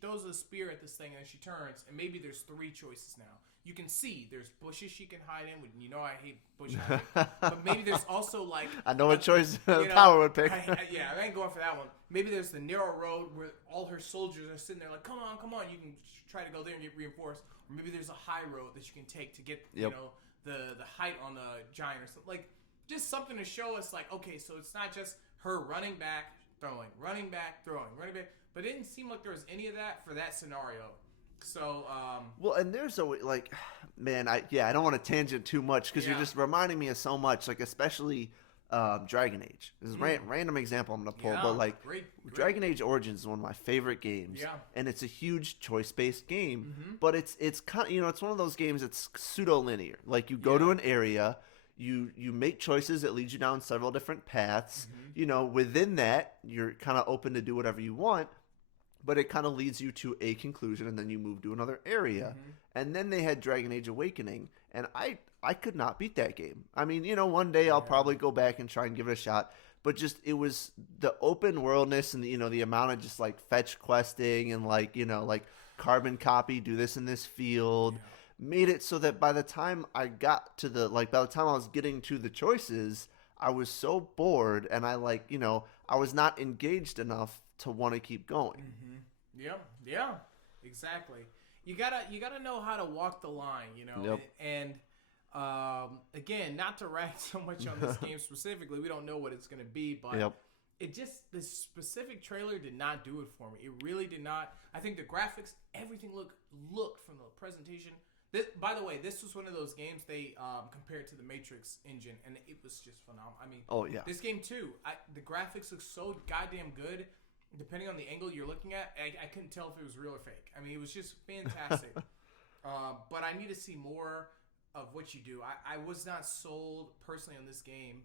throws a spear at this thing and then she turns, and maybe there's 3 choices now. You can see there's bushes she can hide in. I hate bush hiding. But maybe there's also, like... I know what choice Power would pick. I ain't going for that one. Maybe there's the narrow road where all her soldiers are sitting there like, come on. You can try to go there and get reinforced. Or maybe there's a high road that you can take to get, the height on the giant or something. Like, just something to show us, like, okay, so it's not just her running back, throwing, running back, throwing, running back. But it didn't seem like there was any of that for that scenario. So, well, and there's always, like, man, I don't want to tangent too much because you're just reminding me of so much, like, especially Dragon Age. This is a random example I'm going to pull, but, like, great. Dragon Age Origins is one of my favorite games. Yeah. And it's a huge choice-based game, but it's kind of, it's one of those games that's pseudo-linear. Like, you go to an area, you make choices that lead you down several different paths. Within that, you're kind of open to do whatever you want, but it kind of leads you to a conclusion, and then you move to another area. And then they had Dragon Age Awakening, and I could not beat that game. I mean, one day I'll probably go back and try and give it a shot, but just, it was the open worldness and, the amount of just, like, fetch questing and, like, like, carbon copy, do this in this field, made it so that by the time I got to by the time I was getting to the choices, I was so bored, and I was not engaged enough to want to keep going. Yeah, exactly. You gotta know how to walk the line, and again, not to rag so much on this game specifically, we don't know what it's gonna be, but it just, this specific trailer did not do it for me. It really did not. I think the graphics, everything looked from the presentation. By the way, this was one of those games they compared to the Matrix engine, and it was just phenomenal. I mean, this game too, the graphics look so goddamn good. Depending on the angle you're looking at, I couldn't tell if it was real or fake. I mean, it was just fantastic. But I need to see more of what you do. I was not sold personally on this game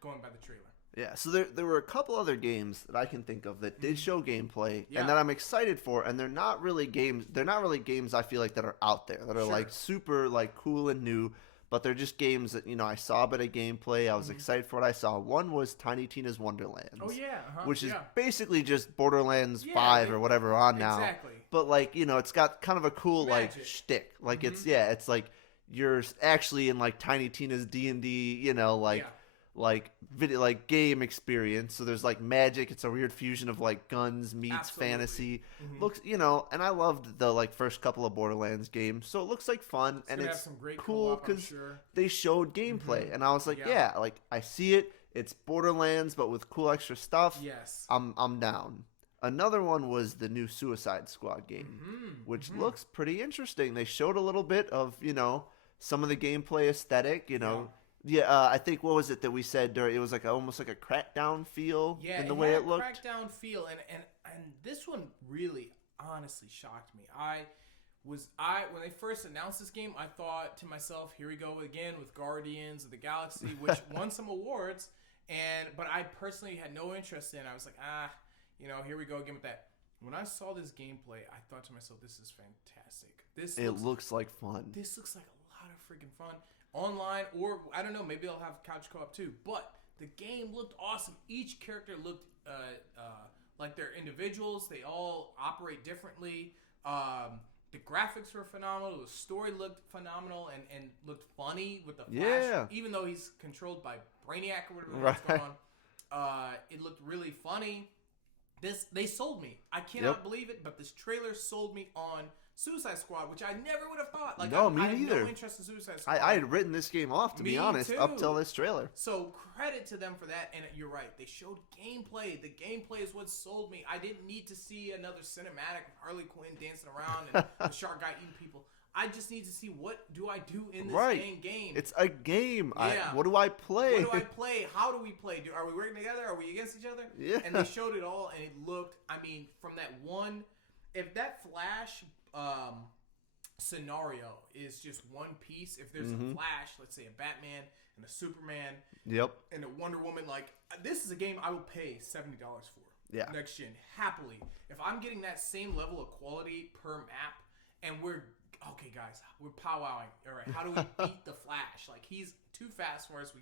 going by the trailer. Yeah, so there were a couple other games that I can think of that did show gameplay and that I'm excited for, and they're not really games I feel like that are out there, that are like super like cool and new, but they're just games that, I saw a bit of gameplay. I was excited for what I saw. One was Tiny Tina's Wonderlands. Oh, yeah. Which is basically just Borderlands 5 or whatever on now. Exactly. But, like, it's got kind of a cool, magic, like, shtick. Like, it's like you're actually in, like, Tiny Tina's D&D, like video, like game experience. So there's like magic. It's a weird fusion of like guns meets fantasy. Looks, and I loved the like first couple of Borderlands games. So it looks like fun, and it's some great cool because they showed gameplay, and I was like, like I see it. It's Borderlands, but with cool extra stuff. Yes, I'm down. Another one was the new Suicide Squad game, which looks pretty interesting. They showed a little bit of some of the gameplay aesthetic. I think, what was it that we said? It was like almost like a Crackdown feel in the way it looked. Crackdown feel, and this one really, honestly shocked me. When they first announced this game, I thought to myself, here we go again with Guardians of the Galaxy, which won some awards, but I personally had no interest in. I was like, here we go again with that. When I saw this gameplay, I thought to myself, this is fantastic. It looks like fun. This looks like a lot of freaking fun. Online, or I don't know, maybe they'll have couch co-op too, but the game looked awesome. Each character looked Like they're individuals. They all operate differently. The graphics were phenomenal. The story looked phenomenal and looked funny with the Flash. Yeah. Even though he's controlled by Brainiac or whatever that's going on. It looked really funny. They sold me. I cannot believe it, but this trailer sold me on Suicide Squad, which I never would have thought. Like, no, me neither. I had no interest in Suicide Squad. I had written this game off, to be honest, up till this trailer. So credit to them for that, and you're right. They showed gameplay. The gameplay is what sold me. I didn't need to see another cinematic of Harley Quinn dancing around and the shark guy eating people. I just need to see what do I do in this game. It's a game. Yeah. What do I play? What do I play? How do we play? Are we working together? Are we against each other? Yeah. And they showed it all, and it looked, I mean, from that one, if that Flash scenario is just one piece, if there's a Flash, let's say a Batman and a Superman and a Wonder Woman, like, this is a game I will pay $70 for next gen, happily. If I'm getting that same level of quality per map, and okay, guys, we're powwowing. All right, how do we beat the Flash? Like, he's too fast for us.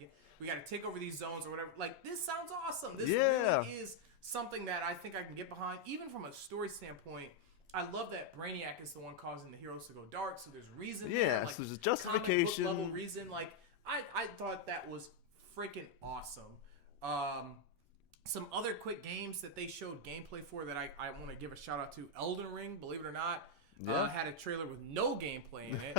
We got to take over these zones or whatever. Like, this sounds awesome. This really is something that I think I can get behind. Even from a story standpoint, I love that Brainiac is the one causing the heroes to go dark. So there's reason. Yeah, like, so there's a justification. Comic book level reason. Like, I thought that was freaking awesome. Some other quick games that they showed gameplay for that I want to give a shout out to. Elden Ring, believe it or not. Had a trailer with no gameplay in it.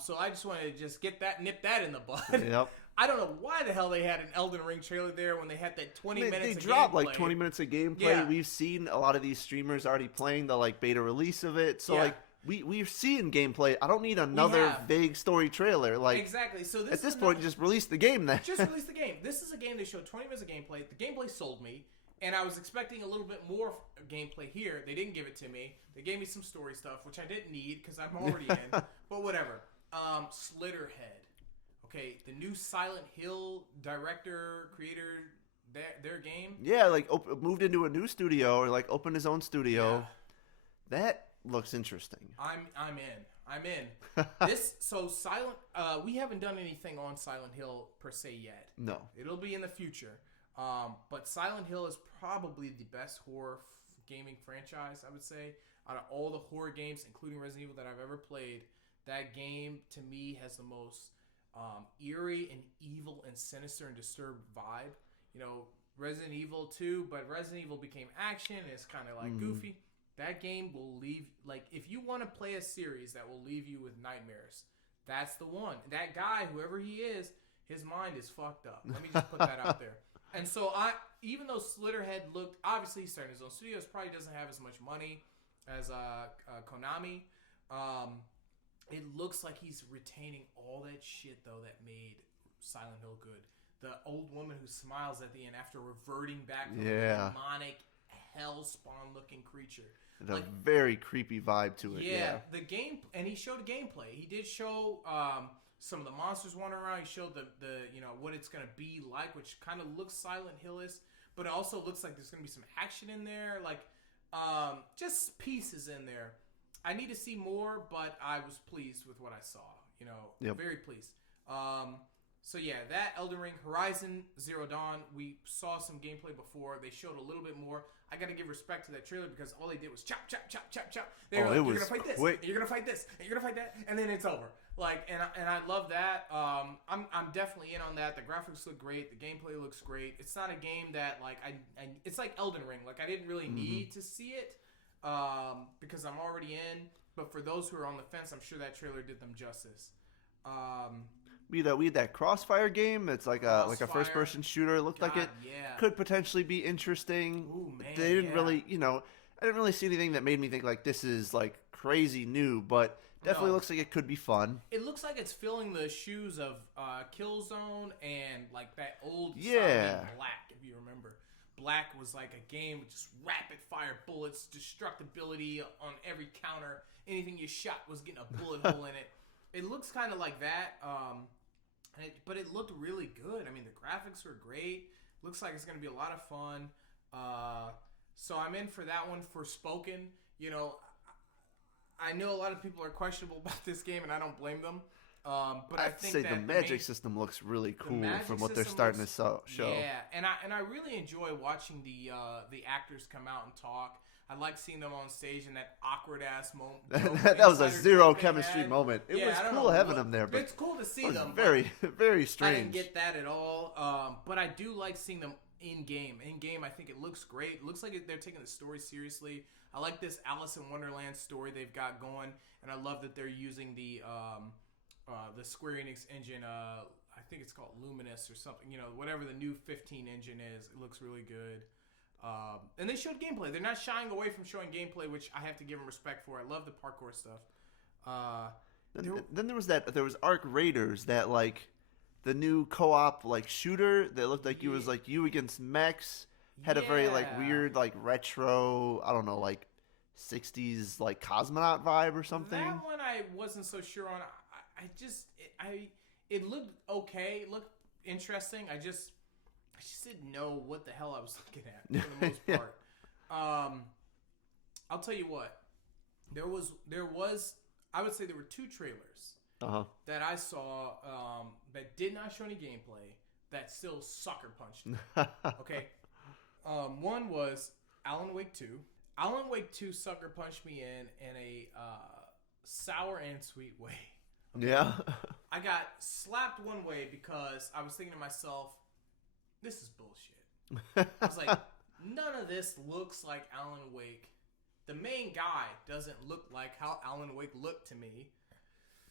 So I just wanted to nip that in the bud. Yep. I don't know why the hell they had an Elden Ring trailer there when they had that 20 minutes of gameplay. They dropped like 20 minutes of gameplay. Yeah. We've seen a lot of these streamers already playing the like beta release of it. So like we've seen gameplay. I don't need another vague story trailer. Like, exactly. So at this point, just release the game then. Just release the game. This is a game they showed 20 minutes of gameplay. The gameplay sold me. And I was expecting a little bit more gameplay here. They didn't give it to me. They gave me some story stuff, which I didn't need because I'm already in. But whatever. Slitterhead. Okay, the new Silent Hill director, creator, their game. Yeah, like moved into a new studio or like opened his own studio. Yeah. That looks interesting. I'm in. We haven't done anything on Silent Hill per se yet. No. It'll be in the future. But Silent Hill is probably the best horror gaming franchise, I would say. Out of all the horror games, including Resident Evil, that I've ever played, that game, to me, has the most eerie and evil and sinister and disturbed vibe. You know, Resident Evil 2, but Resident Evil became action, and it's kind of like goofy. That game will leave, like, if you want to play a series that will leave you with nightmares, that's the one. That guy, whoever he is, his mind is fucked up. Let me just put that out there. And so even though Slitterhead looked, obviously he's starting his own studios, probably doesn't have as much money as Konami. It looks like he's retaining all that shit though that made Silent Hill good. The old woman who smiles at the end after reverting back to a demonic hellspawn looking creature. A very creepy vibe to it. Yeah, the game, and he showed gameplay. He did show some of the monsters wandering around. He showed the what it's gonna be like, which kind of looks Silent Hill-ish, but it also looks like there's gonna be some action in there, like just pieces in there. I need to see more, but I was pleased with what I saw. Very pleased. So yeah, that Elden Ring, Horizon Zero Dawn, we saw some gameplay before. They showed a little bit more. I got to give respect to that trailer because all they did was chop, chop, chop, chop, chop. They were like, you're going to fight this, and you're going to fight this, and you're going to fight that, and then it's over. Like, and I love that. I'm definitely in on that. The graphics look great. The gameplay looks great. It's not a game that, like, it's like Elden Ring. Like, I didn't really need to see it because I'm already in. But for those who are on the fence, I'm sure that trailer did them justice. We had that Crossfire game. It's like a first person shooter. It looked like it could potentially be interesting. Ooh, man, they didn't really, I didn't really see anything that made me think like this is like crazy new, but definitely looks like it could be fun. It looks like it's filling the shoes of Killzone and like that old Black, if you remember. Black was like a game with just rapid fire bullets, destructibility on every counter. Anything you shot was getting a bullet hole in it. It looks kind of like that, but it looked really good. I mean, the graphics were great. Looks like it's going to be a lot of fun. So I'm in for that one. Forspoken, I know a lot of people are questionable about this game, and I don't blame them. But I think the magic system looks really cool from what they're starting to show. Yeah, and I really enjoy watching the actors come out and talk. I like seeing them on stage in that awkward ass moment. That was a zero chemistry moment. It was cool having them there, but it's cool to see them. Very, very strange. I didn't get that at all. But I do like seeing them in game. In game, I think it looks great. It looks like they're taking the story seriously. I like this Alice in Wonderland story they've got going, and I love that they're using the Square Enix engine. I think it's called Luminous or something. Whatever the new 15 engine is, it looks really good. And they showed gameplay. They're not shying away from showing gameplay, which I have to give them respect for. I love the parkour stuff. Then there was Arc Raiders, that like the new co-op like shooter that looked like it was like you against mechs. Had a very like weird like retro, I don't know, like 60s like cosmonaut vibe or something. That one I wasn't so sure on. It looked okay. It looked interesting. I just didn't know what the hell I was looking at for the most part. I'll tell you what. There was I would say there were two trailers that I saw that did not show any gameplay that still sucker punched me. Okay. One was Alan Wake 2. Alan Wake 2 sucker punched me in a sour and sweet way. Okay? Yeah. I got slapped one way because I was thinking to myself, this is bullshit. I was like, none of this looks like Alan Wake. The main guy doesn't look like how Alan Wake looked to me.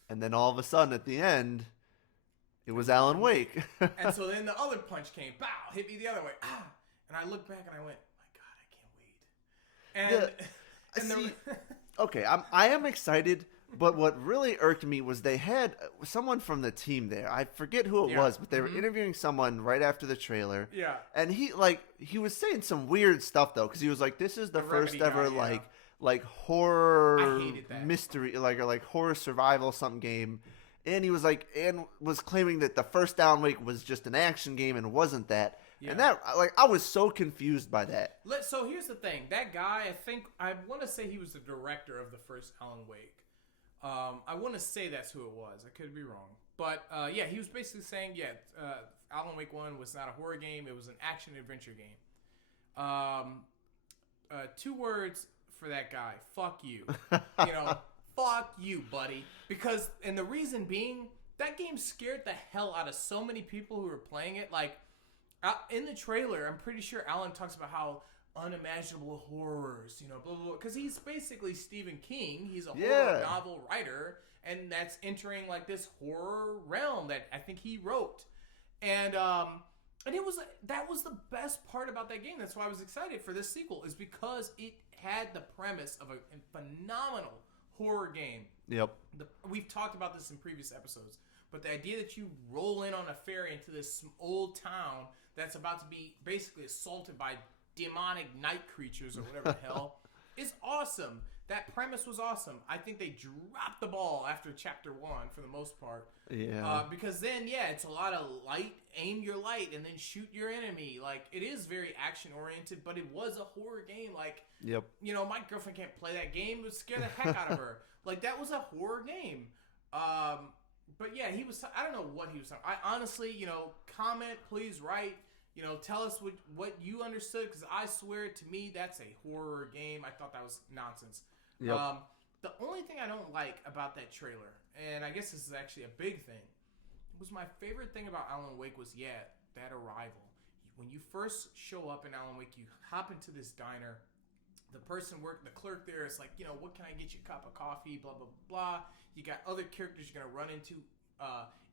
And then all of a sudden at the end, it was Alan Wake. And so then the other punch came, bow, hit me the other way. Ah! And I looked back and I went, my God, I can't wait. And okay, I am excited, but what really irked me was they had someone from the team there. I forget who it was, but they were interviewing someone right after the trailer. Yeah. And he was saying some weird stuff though, because he was like, "This is the first ever like horror mystery, like horror survival something game." And he was like, and was claiming that the first Alan Wake was just an action game and wasn't that. Yeah. And that, I was so confused by that. So here's the thing. That guy, I want to say he was the director of the first Alan Wake. I want to say that's who it was. I could be wrong. But, he was basically saying, Alan Wake 1 was not a horror game. It was an action-adventure game. 2 words for that guy. Fuck you. Fuck you, buddy. Because, and the reason being, that game scared the hell out of so many people who were playing it. Like, in the trailer, I'm pretty sure Alan talks about how unimaginable horrors, blah, blah, blah. Because he's basically Stephen King. He's a horror novel writer, and that's entering, like, this horror realm that I think he wrote. And that was the best part about that game. That's why I was excited for this sequel, is because it had the premise of a phenomenal horror game. Yep. We've talked about this in previous episodes, but the idea that you roll in on a ferry into this old town that's about to be basically assaulted by demonic night creatures or whatever the hell is awesome. That premise was awesome. I think they dropped the ball after chapter 1 for the most part. Yeah. Because then, it's a lot of light, aim your light, and then shoot your enemy. Like, it is very action-oriented, but it was a horror game. Like, yep. My girlfriend can't play that game. It would scare the heck out of her. Like, that was a horror game. But yeah, he was, I don't know what he was talking. I honestly, comment, please write. Tell us what you understood, because I swear to me that's a horror game. I thought that was nonsense. Yep. The only thing I don't like about that trailer, and I guess this is actually a big thing, was my favorite thing about Alan Wake was, that arrival. When you first show up in Alan Wake, you hop into this diner. The clerk there is like, what can I get you? A cup of coffee, blah, blah, blah. You got other characters you're going to run into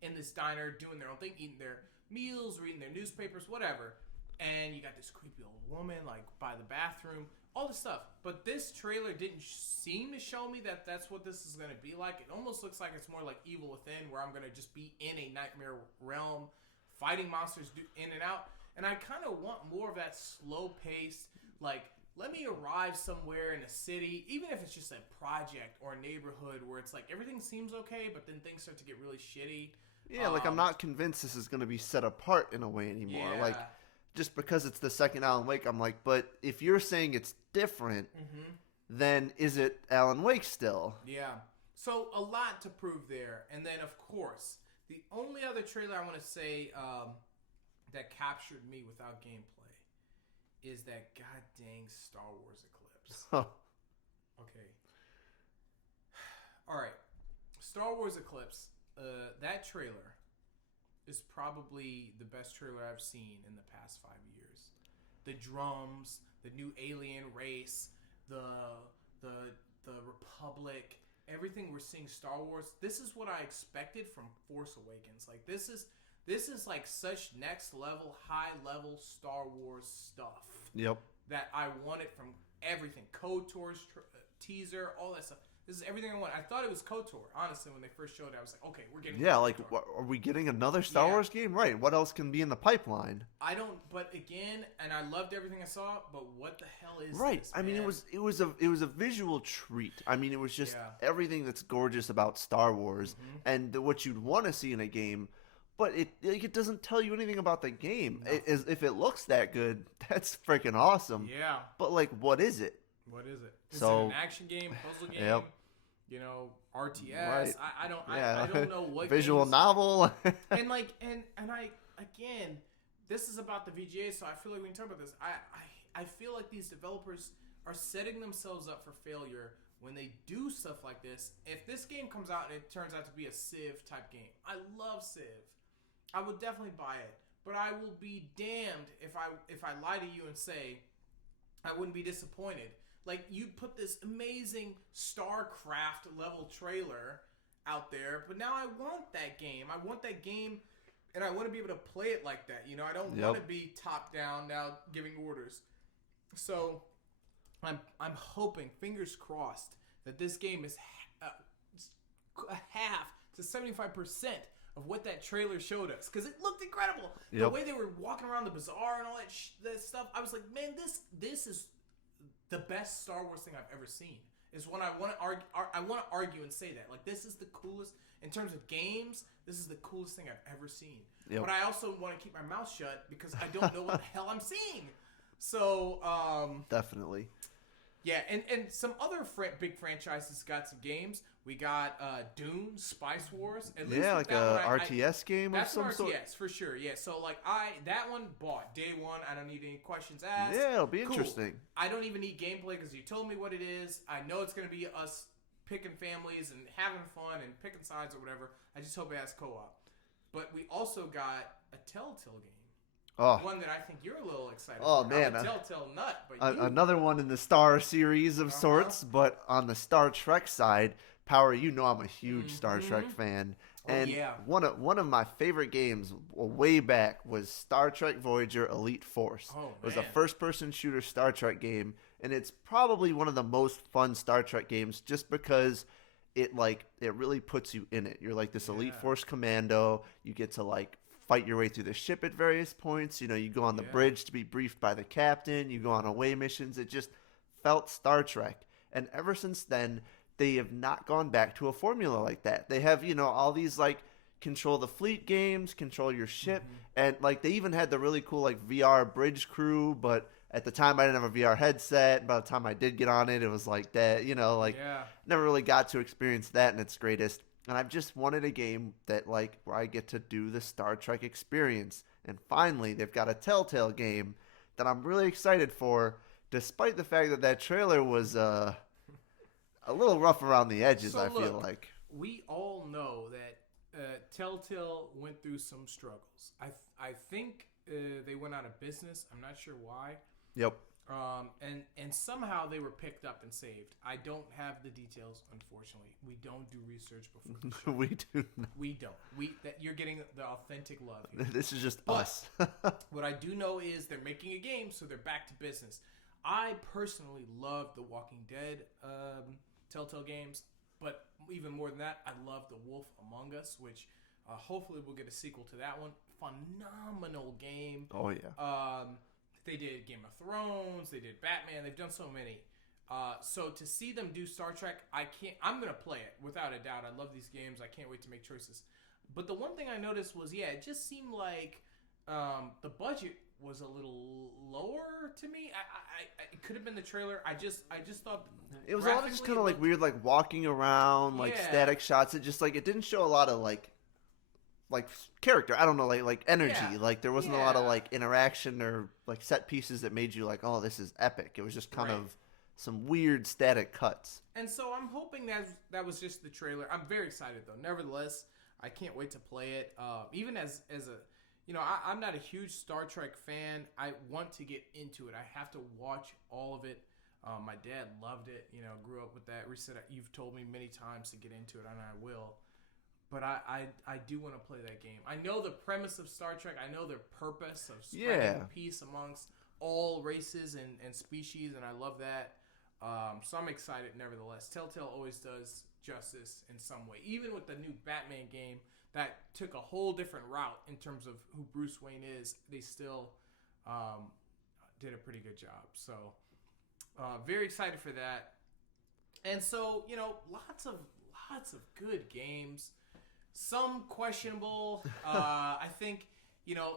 in this diner doing their own thing, eating their meals, reading their newspapers, whatever. And you got this creepy old woman, like, by the bathroom, all this stuff. But this trailer didn't seem to show me that that's what this is going to be like. It almost looks like it's more like Evil Within, where I'm going to just be in a nightmare realm, fighting monsters in and out. And I kind of want more of that slow-paced, like, let me arrive somewhere in a city, even if it's just a project or a neighborhood where it's like everything seems okay, but then things start to get really shitty. Yeah, like, I'm not convinced this is going to be set apart in a way anymore. Yeah. Like, just because it's the second Alan Wake, I'm like, but if you're saying it's different, then is it Alan Wake still? Yeah. So a lot to prove there. And then, of course, the only other trailer I want to say that captured me without gameplay is that goddamn Star Wars Eclipse. Okay. All right. Star Wars Eclipse, that trailer is probably the best trailer I've seen in the past 5 years. The drums, the new alien race, the Republic, everything we're seeing Star Wars. This is what I expected from Force Awakens. Like this is like such next level, high level Star Wars stuff. Yep. That I wanted from everything. KOTOR's teaser, all that stuff. This is everything I want. I thought it was KOTOR. Honestly, when they first showed it, I was like, okay, we're getting KOTOR. Are we getting another Star Wars game? Right. What else can be in the pipeline? But again, and I loved everything I saw, but what the hell is right. this, I mean, it was a visual treat. I mean, it was just everything that's gorgeous about Star Wars and what you'd want to see in a game, but it doesn't tell you anything about the game. If it looks that good, that's freaking awesome. Yeah. But like, what is it? What is it? Is it an action game, puzzle game? Yep. You know, RTS. Right. I don't know what visual novel. and I again, this is about the VGA, so I feel like we can talk about this. I feel like these developers are setting themselves up for failure when they do stuff like this. If this game comes out and it turns out to be a Civ type game, I love Civ. I would definitely buy it, but I will be damned if I lie to you and say I wouldn't be disappointed. Like, you put this amazing StarCraft level trailer out there, but now I want that game. I want that game, and I want to be able to play it like that. You know, I don't want to be top down now giving orders. So, I'm hoping, fingers crossed, that this game is half to 75% of what that trailer showed us, because it looked incredible. Yep. The way they were walking around the bazaar and all that stuff, I was like, man, this is the best Star Wars thing I've ever seen. Is when I want to argue and say that. Like, this is the coolest, in terms of games, this is the coolest thing I've ever seen. Yep. But I also want to keep my mouth shut because I don't know what the hell I'm seeing. So, definitely. Yeah, and some other big franchises got some games. We got Dune, Spice Wars. At least like a RTS game of some sort. That's RTS, for sure, yeah. So, like, that one bought day one. I don't need any questions asked. Yeah, it'll be interesting. I don't even need gameplay because you told me what it is. I know it's going to be us picking families and having fun and picking sides or whatever. I just hope it has co-op. But we also got a Telltale game. Oh. One that I think you're a little excited for. Oh, man. I'm a Telltale nut. But another one in the Star series of sorts, but on the Star Trek side, Power, you know I'm a huge Star Trek fan. And one of my favorite games way back was Star Trek Voyager Elite Force. Oh, it was a first-person shooter Star Trek game, and it's probably one of the most fun Star Trek games just because it really puts you in it. You're like this Elite Force commando. You get to like fight your way through the ship at various points. You know, you go on the bridge to be briefed by the captain. You go on away missions. It just felt Star Trek. And ever since then, they have not gone back to a formula like that. They have, you know, all these like control the fleet games, control your ship, and like they even had the really cool like VR bridge crew, but at the time I didn't have a VR headset. By the time I did get on it, it was like that, you know, like never really got to experience that in its greatest. And I've just wanted a game that like where I get to do the Star Trek experience. And finally, they've got a Telltale game that I'm really excited for, despite the fact that that trailer was a little rough around the edges, so I feel like. We all know that Telltale went through some struggles. I think they went out of business. I'm not sure why. Yep. And somehow they were picked up and saved. I don't have the details, unfortunately. We don't do research before the show. We do not. We don't. You're getting the authentic love here. This is just us. What I do know is they're making a game, so they're back to business. I personally love the Walking Dead Telltale games, but even more than that, I love The Wolf Among Us, which hopefully we'll get a sequel to that one. Phenomenal game. Oh, yeah. They did Game of Thrones. They did Batman. They've done so many. So to see them do Star Trek, I'm going to play it without a doubt. I love these games. I can't wait to make choices. But the one thing I noticed was, it just seemed like the budget was a little lower to me. It could have been the trailer. I just thought it was all just kind of like weird, like walking around, like static shots. It just like it didn't show a lot of like character. I don't know, like energy. Yeah. Like there wasn't a lot of like interaction or like set pieces that made you like, oh, this is epic. It was just kind of some weird static cuts. And so I'm hoping that was just the trailer. I'm very excited though. Nevertheless, I can't wait to play it. Even as a I'm not a huge Star Trek fan. I want to get into it. I have to watch all of it. My dad loved it. Grew up with that. You've told me many times to get into it, and I will. But I do want to play that game. I know the premise of Star Trek. I know their purpose of spreading peace amongst all races and species, and I love that. So I'm excited nevertheless. Telltale always does justice in some way. Even with the new Batman game that took a whole different route in terms of who Bruce Wayne is, they still did a pretty good job. So very excited for that. And so, lots of good games. Some questionable. I think,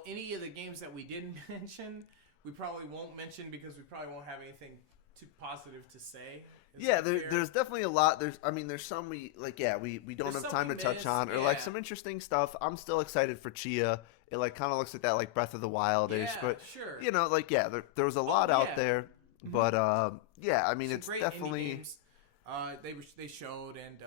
any of the games that we didn't mention, we probably won't mention because we probably won't have anything too positive to say. There's definitely a lot. There's some we don't have time to touch on, or like some interesting stuff. I'm still excited for Chia. It like kind of looks like that like Breath of the Wild-ish, but sure. There was a lot out there, but I mean it's definitely games, they showed, and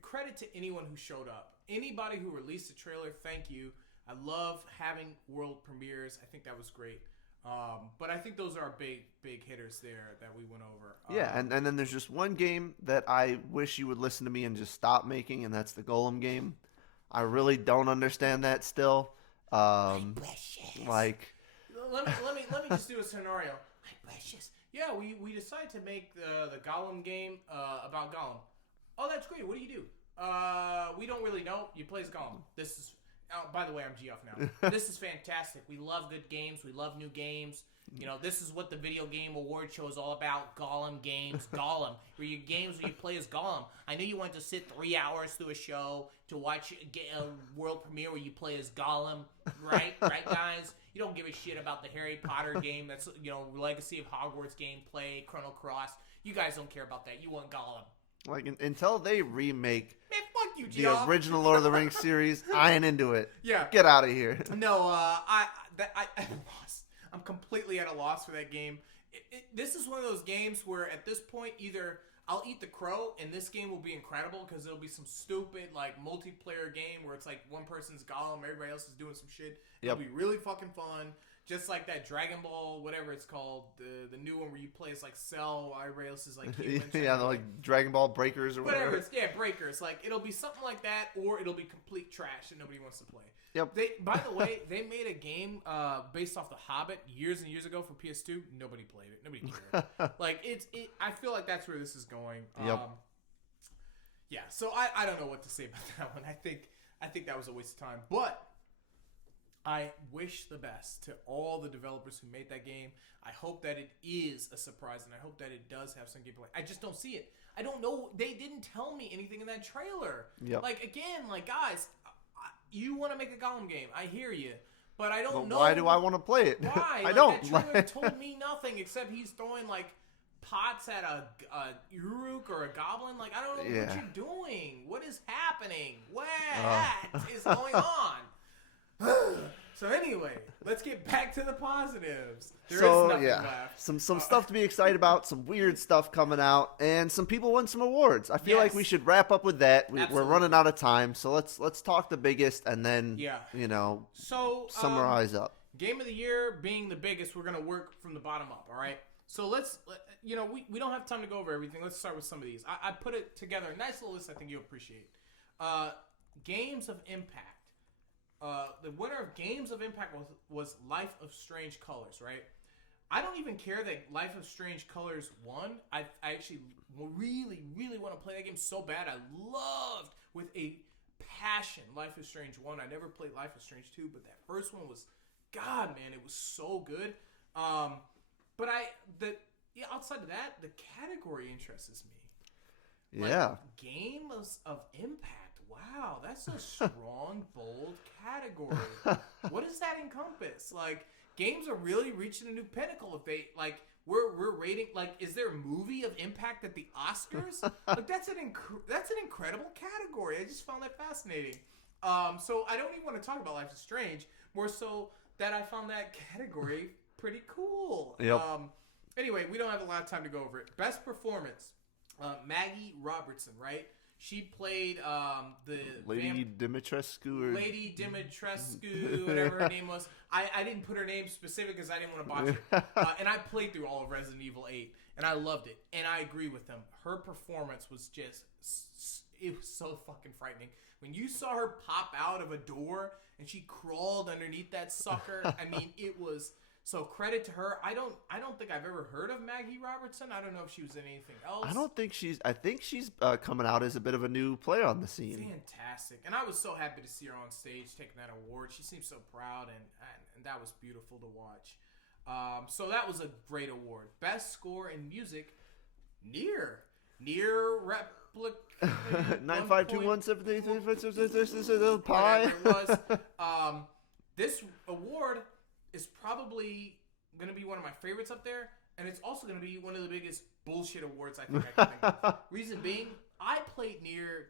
credit to anyone who showed up. Anybody who released a trailer, thank you. I love having world premieres. I think that was great. But I think those are big hitters there that we went over. And then there's just one game that I wish you would listen to me and just stop making, and that's the Golem game. I really don't understand that still. Like, let me just do a scenario. My precious. Yeah, we decided to make the Golem game about Golem. Oh, that's great. What do you do? We don't really know. You play as Golem. This is. Oh, by the way, I'm Geoff now. This is fantastic. We love good games. We love new games. This is what the Video Game Awards show is all about. Golem games. Golem. Where your games where you play as Golem. I know you want to sit 3 hours through a show to watch a world premiere where you play as Golem. Right? Right, guys? You don't give a shit about the Harry Potter game that's, Legacy of Hogwarts gameplay, Chrono Cross. You guys don't care about that. You want Golem. Like, until they remake fuck you, the original Lord of the Rings series, I ain't into it. Yeah. Get out of here. No, I'm lost. I'm completely at a loss for that game. This is one of those games where at this point, either I'll eat the crow and this game will be incredible because it'll be some stupid, like, multiplayer game where it's like one person's Golem, everybody else is doing some shit. It'll be really fucking fun. Just like that Dragon Ball, whatever it's called, the new one where you play as like Cell, everybody else is like human. Like Dragon Ball Breakers or whatever. Breakers. Like it'll be something like that, or it'll be complete trash that nobody wants to play. Yep. By the way, they made a game based off The Hobbit years and years ago for PS2. Nobody played it. Nobody cared. Like I feel like that's where this is going. Yep. Yeah. So I don't know what to say about that one. I think that was a waste of time, but I wish the best to all the developers who made that game. I hope that it is a surprise, and I hope that it does have some gameplay. I just don't see it. I don't know. They didn't tell me anything in that trailer. Yep. Like, again, like, guys, you want to make a Golem game. I hear you. But I don't know. Why do I want to play it? Why? I don't. That trailer told me nothing except he's throwing, like, pots at a Uruk or a goblin. Like, I don't know what you're doing. What is happening? What is going on? So anyway, let's get back to the positives. There is nothing left. Some stuff to be excited about, some weird stuff coming out, and some people won some awards. I feel like we should wrap up with that. We're running out of time, so let's talk the biggest and then summarize up. Game of the year being the biggest, we're gonna work from the bottom up. All right. So we don't have time to go over everything. Let's start with some of these. I put it together, a nice little list. I think you'll appreciate. Games of impact. The winner of Games of Impact was Life of Strange Colors, right? I don't even care that Life of Strange Colors won. I actually really, really want to play that game so bad. I loved, with a passion, Life is Strange 1. I never played Life is Strange 2, but that first one was, God, man, it was so good. But outside of that, the category interests me. Yeah. Games of Impact. Wow, that's a strong, bold category. What does that encompass? Like, games are really reaching a new pinnacle. If they like, we're rating, like, is there a movie of impact at the Oscars? Like, that's an incredible category. I just found that fascinating. So I don't even want to talk about Life is Strange, more so that I found that category pretty cool. Yep. Anyway, we don't have a lot of time to go over it. Best performance, Maggie Robertson, right? She played the Lady Dimitrescu. Lady Dimitrescu, whatever her name was. I didn't put her name specific because I didn't want to botch it. And I played through all of Resident Evil 8, and I loved it. And I agree with them. Her performance was just, it was so fucking frightening. When you saw her pop out of a door and she crawled underneath that sucker, I mean, it was... So credit to her. I don't think I've ever heard of Maggie Robertson. I don't know if she was in anything else. I think she's coming out as a bit of a new player on the scene. Fantastic. And I was so happy to see her on stage taking that award. She seems so proud, and that was beautiful to watch. So that was a great award. Best score in music, Nier Replica 9521733 pi. This award is probably going to be one of my favorites up there, and it's also going to be one of the biggest bullshit awards I think I can think of. Reason being, I played Nier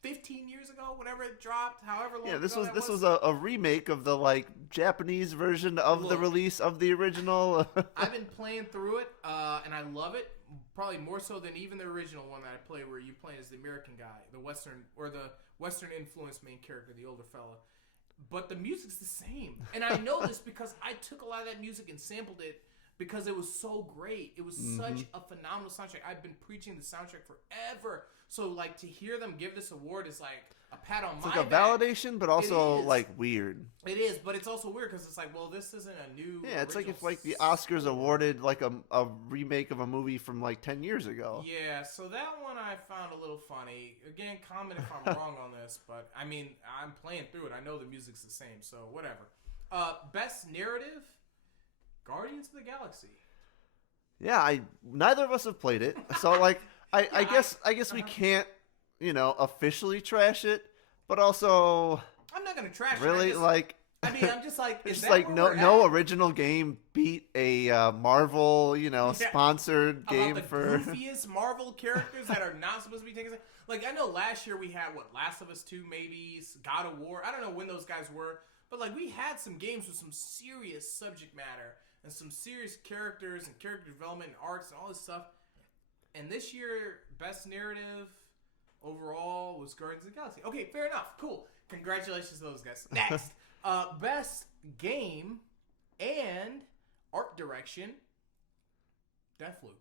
15 years ago, whenever it dropped, however long ago this was a remake of the like Japanese version of the release of the original. I've been playing through it, and I love it. Probably more so than even the original one that I played, where you play as the American guy, the Western influenced main character, the older fella. But the music's the same. And I know this because I took a lot of that music and sampled it because it was so great. It was such a phenomenal soundtrack. I've been preaching the soundtrack forever. So, like, to hear them give this award is like a pat on my back. It's like a validation, but also, like, weird. It is, but it's also weird because it's like, well, this isn't a new... Yeah, it's like if, like, the Oscars awarded, like, a remake of a movie from, like, 10 years ago. Yeah, so that one I found a little funny. Again, comment if I'm wrong on this, but, I mean, I'm playing through it. I know the music's the same, so whatever. Best narrative, Guardians of the Galaxy. Yeah, neither of us have played it, so, like... I guess we can't, officially trash it, but also I'm not gonna trash really it. I'm just like it's just like no original game beat a Marvel sponsored game about the goofiest Marvel characters that are not supposed to be taken. Like I know last year we had Last of Us 2, maybe God of War. I don't know when those guys were, but like we had some games with some serious subject matter and some serious characters and character development and arcs and all this stuff. And this year, best narrative overall was Guardians of the Galaxy. Okay, fair enough. Cool. Congratulations to those guys. Next, best game and art direction, Deathloop.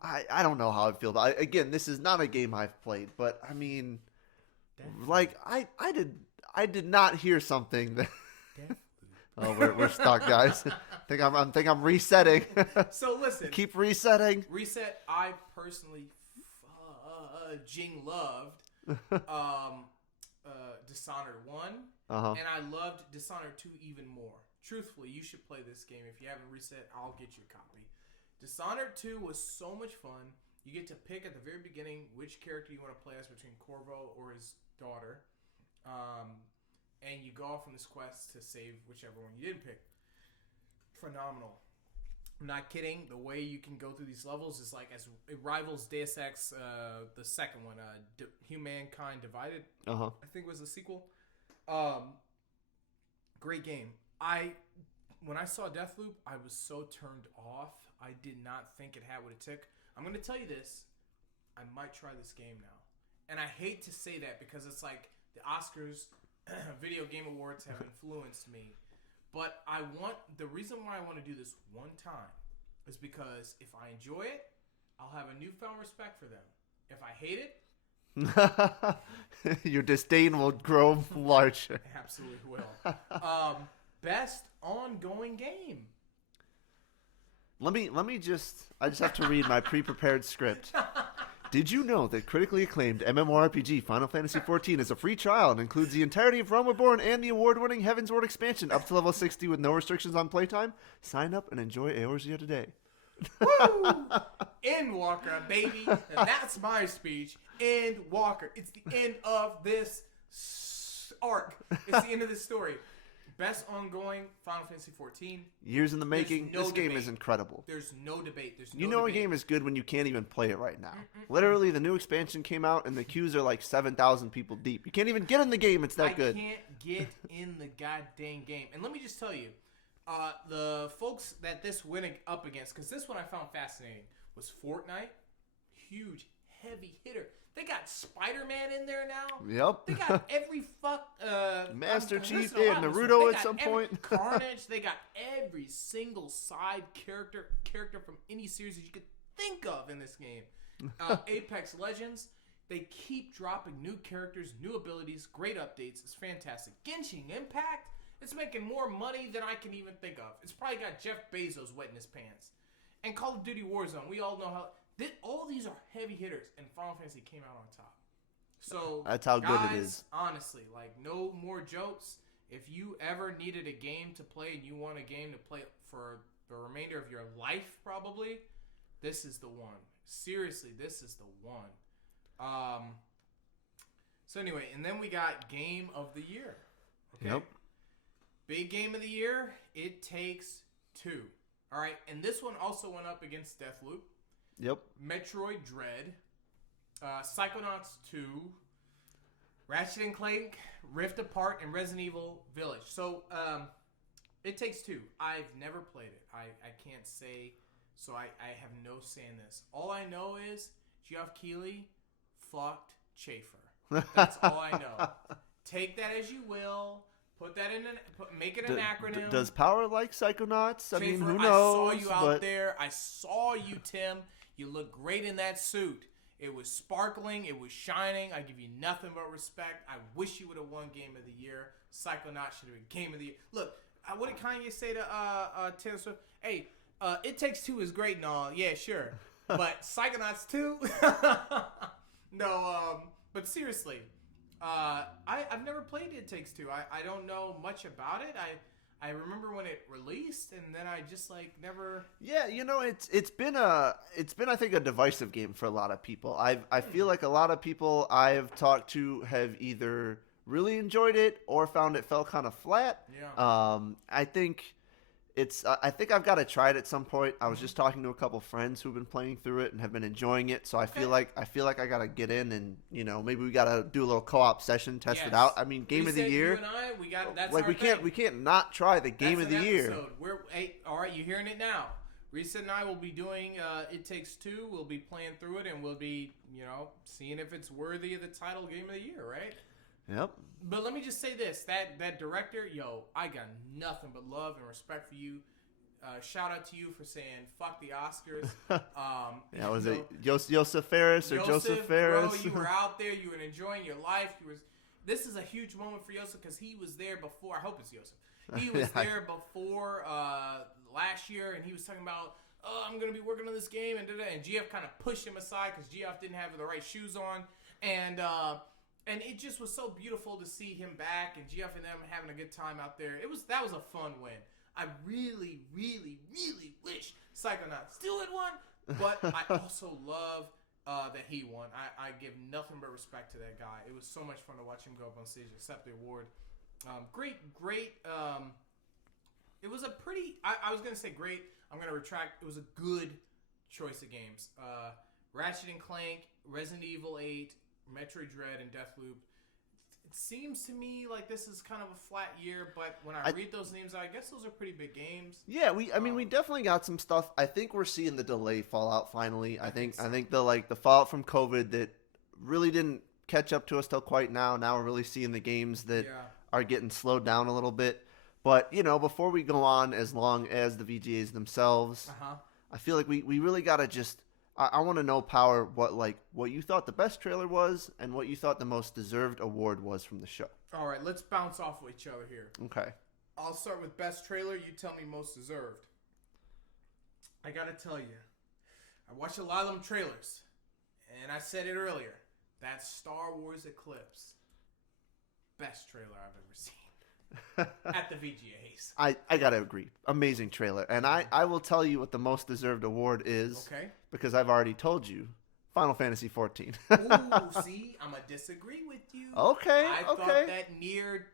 I don't know how I feel about it. Again, this is not a game I've played, but I mean, like I did not hear something that. Oh, we're stuck, guys. I think I'm resetting. So listen. Keep resetting. Reset. I personally loved Dishonored 1, and I loved Dishonored 2 even more. Truthfully, you should play this game. If you haven't reset, I'll get you a copy. Dishonored 2 was so much fun. You get to pick at the very beginning which character you want to play as between Corvo or his daughter. And you go off on this quest to save whichever one you didn't pick. Phenomenal. I'm not kidding. The way you can go through these levels is like as it rivals Deus Ex, the second one, Humankind Divided. I think was the sequel. Great game. When I saw Deathloop, I was so turned off. I did not think it had what it took. I'm going to tell you this. I might try this game now. And I hate to say that because it's like the Oscars... Video Game Awards have influenced me, but the reason why I want to do this one time is because if I enjoy it, I'll have a newfound respect for them. If I hate it, your disdain will grow larger. Absolutely will. Best ongoing game. I just have to read my pre-prepared script. Did you know that critically acclaimed MMORPG Final Fantasy XIV is a free trial and includes the entirety of Realm Reborn and the award-winning Heaven's Ward expansion up to level 60 with no restrictions on playtime? Sign up and enjoy Eorzea today. Woo! End Walker, baby. And that's my speech. End Walker. It's the end of this arc. It's the end of this story. Best ongoing Final Fantasy 14. Years in the making. This game is incredible. There's no debate. A game is good when you can't even play it right now. Literally, the new expansion came out, and the queues are like 7,000 people deep. You can't even get in the game. It's that good. I can't get in the goddamn game. And let me just tell you, the folks that this went up against, because this one I found fascinating, was Fortnite. Huge, heavy hitter. They got Spider-Man in there now. Yep. They got every Master Chief and Naruto at some point. Carnage. They got every single side character from any series that you could think of in this game. Apex Legends. They keep dropping new characters, new abilities, great updates. It's fantastic. Genshin Impact. It's making more money than I can even think of. It's probably got Jeff Bezos wetting his pants. And Call of Duty Warzone. We all know how... all these are heavy hitters, and Final Fantasy came out on top. So that's how guys, good it is. Honestly, like, no more jokes. If you ever needed a game to play and you want a game to play for the remainder of your life, probably, this is the one. Seriously, this is the one. So anyway, and then we got Game of the Year. Okay. Yep. Big Game of the Year. It Takes Two. All right, and this one also went up against Deathloop. Yep. Metroid Dread, Psychonauts 2, Ratchet & Clank, Rift Apart, and Resident Evil Village. So, It Takes Two. I've never played it. I can't say, so I have no say in this. All I know is Geoff Keighley fucked Schaefer. That's all I know. Take that as you will. Put that in make it an acronym. Does Power like Psychonauts? Schaefer, I mean, who knows? I saw you out there. I saw you, Tim. You look great in that suit. It was sparkling. It was shining. I give you nothing but respect. I wish you would have won Game of the Year. Psychonauts should have been Game of the Year. Look, what did Kanye say to Taylor Swift? Hey, It Takes Two is great and all. Yeah, sure. But Psychonauts 2? No, but seriously, I've never played It Takes Two. I don't know much about it. I remember when it released, and then I just never. Yeah, it's been I think a divisive game for a lot of people. I feel like a lot of people I've talked to have either really enjoyed it or found it fell kind of flat. Yeah. I think I've got to try it at some point. I was just talking to a couple friends who've been playing through it and have been enjoying it. So I feel like I got to get in and maybe we got to do a little co-op session, test it out. I mean, Game of the Year. You and I, we got that's like we can't not try the Game of the Year. All right, you're hearing it now. Reese and I will be doing It Takes Two. We'll be playing through it and we'll be seeing if it's worthy of the title Game of the Year, right? Yep. But let me just say this: that director, I got nothing but love and respect for you. Shout out to you for saying "fuck the Oscars." Was it Joseph Ferris or Joseph Ferris? Bro, you were out there. You were enjoying your life. This is a huge moment for Joseph because he was there before. I hope it's Joseph. He was there before last year, and he was talking about, I'm going to be working on this game, and GF kind of pushed him aside because GF didn't have the right shoes on, and it just was so beautiful to see him back and GF and them having a good time out there. That was a fun win. I really, really, really wish Psychonauts still had won, but I also love that he won. I give nothing but respect to that guy. It was so much fun to watch him go up on stage and accept the award. Great. It was a pretty. I was gonna say great. I'm gonna retract. It was a good choice of games. Ratchet and Clank, Resident Evil 8. Metroid Dread and Deathloop. It seems to me like this is kind of a flat year, but when I read those names, I guess those are pretty big games. Yeah, we definitely got some stuff. I think we're seeing the delay Fallout finally. I think the Fallout from COVID that really didn't catch up to us till quite now. Now we're really seeing the games that are getting slowed down a little bit. But before we go on as long as the VGAs themselves, I feel like we really gotta just. I want to know, Power, what you thought the best trailer was and what you thought the most deserved award was from the show. All right, let's bounce off of each other here. Okay. I'll start with best trailer. You tell me most deserved. I got to tell you, I watched a lot of them trailers, and I said it earlier. That Star Wars Eclipse, best trailer I've ever seen. at the VGAs. I gotta agree. Amazing trailer. And I will tell you what the most deserved award is. Okay. Because I've already told you. Final Fantasy 14. Ooh, see, I'm gonna disagree with you. Okay. I thought that Nier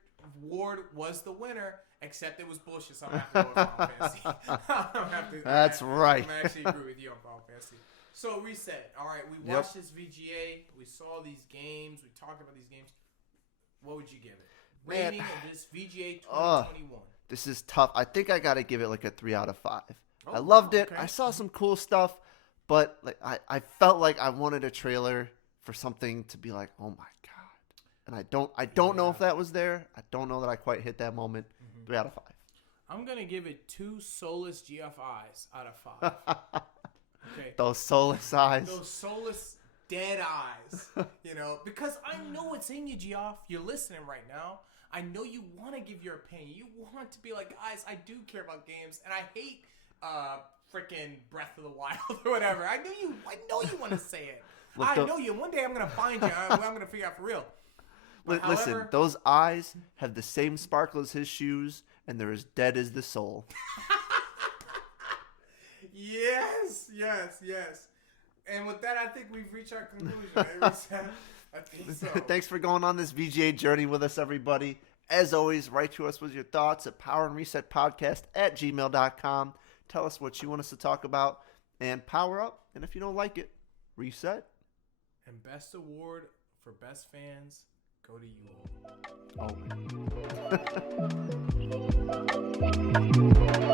award was the winner, except it was bullshit. So I'm gonna have to go with Final Fantasy. That's right. I'm actually agree with you on Final Fantasy. So reset. All right, we watched this VGA. We saw these games. We talked about these games. What would you give it? Rating of this VGA 2021. This is tough. I think I gotta give it like a 3 out of 5. I loved it. Okay. I saw some cool stuff. But like I felt like I wanted a trailer for something to be like, oh my god, and I don't know if that was there. I don't know that I quite hit that moment. 3 out of 5. I'm gonna give it 2 soulless GFIs out of 5. Okay, those soulless eyes. Those soulless dead eyes. You know, because I know what's in you, Geoff. You're listening right now. I know you want to give your opinion. You want to be like, guys, I do care about games, and I hate freaking Breath of the Wild or whatever. I know you want to say it. I know you. One day I'm going to find you. I'm going to figure out for real. But listen, those eyes have the same sparkle as his shoes, and they're as dead as the soul. Yes. And with that, I think we've reached our conclusion. I think so. Thanks for going on this VGA journey with us, everybody. As always, write to us with your thoughts at powerandresetpodcast@gmail.com. Tell us what you want us to talk about and power up. And if you don't like it, reset. And best award for best fans, go to you all. Oh.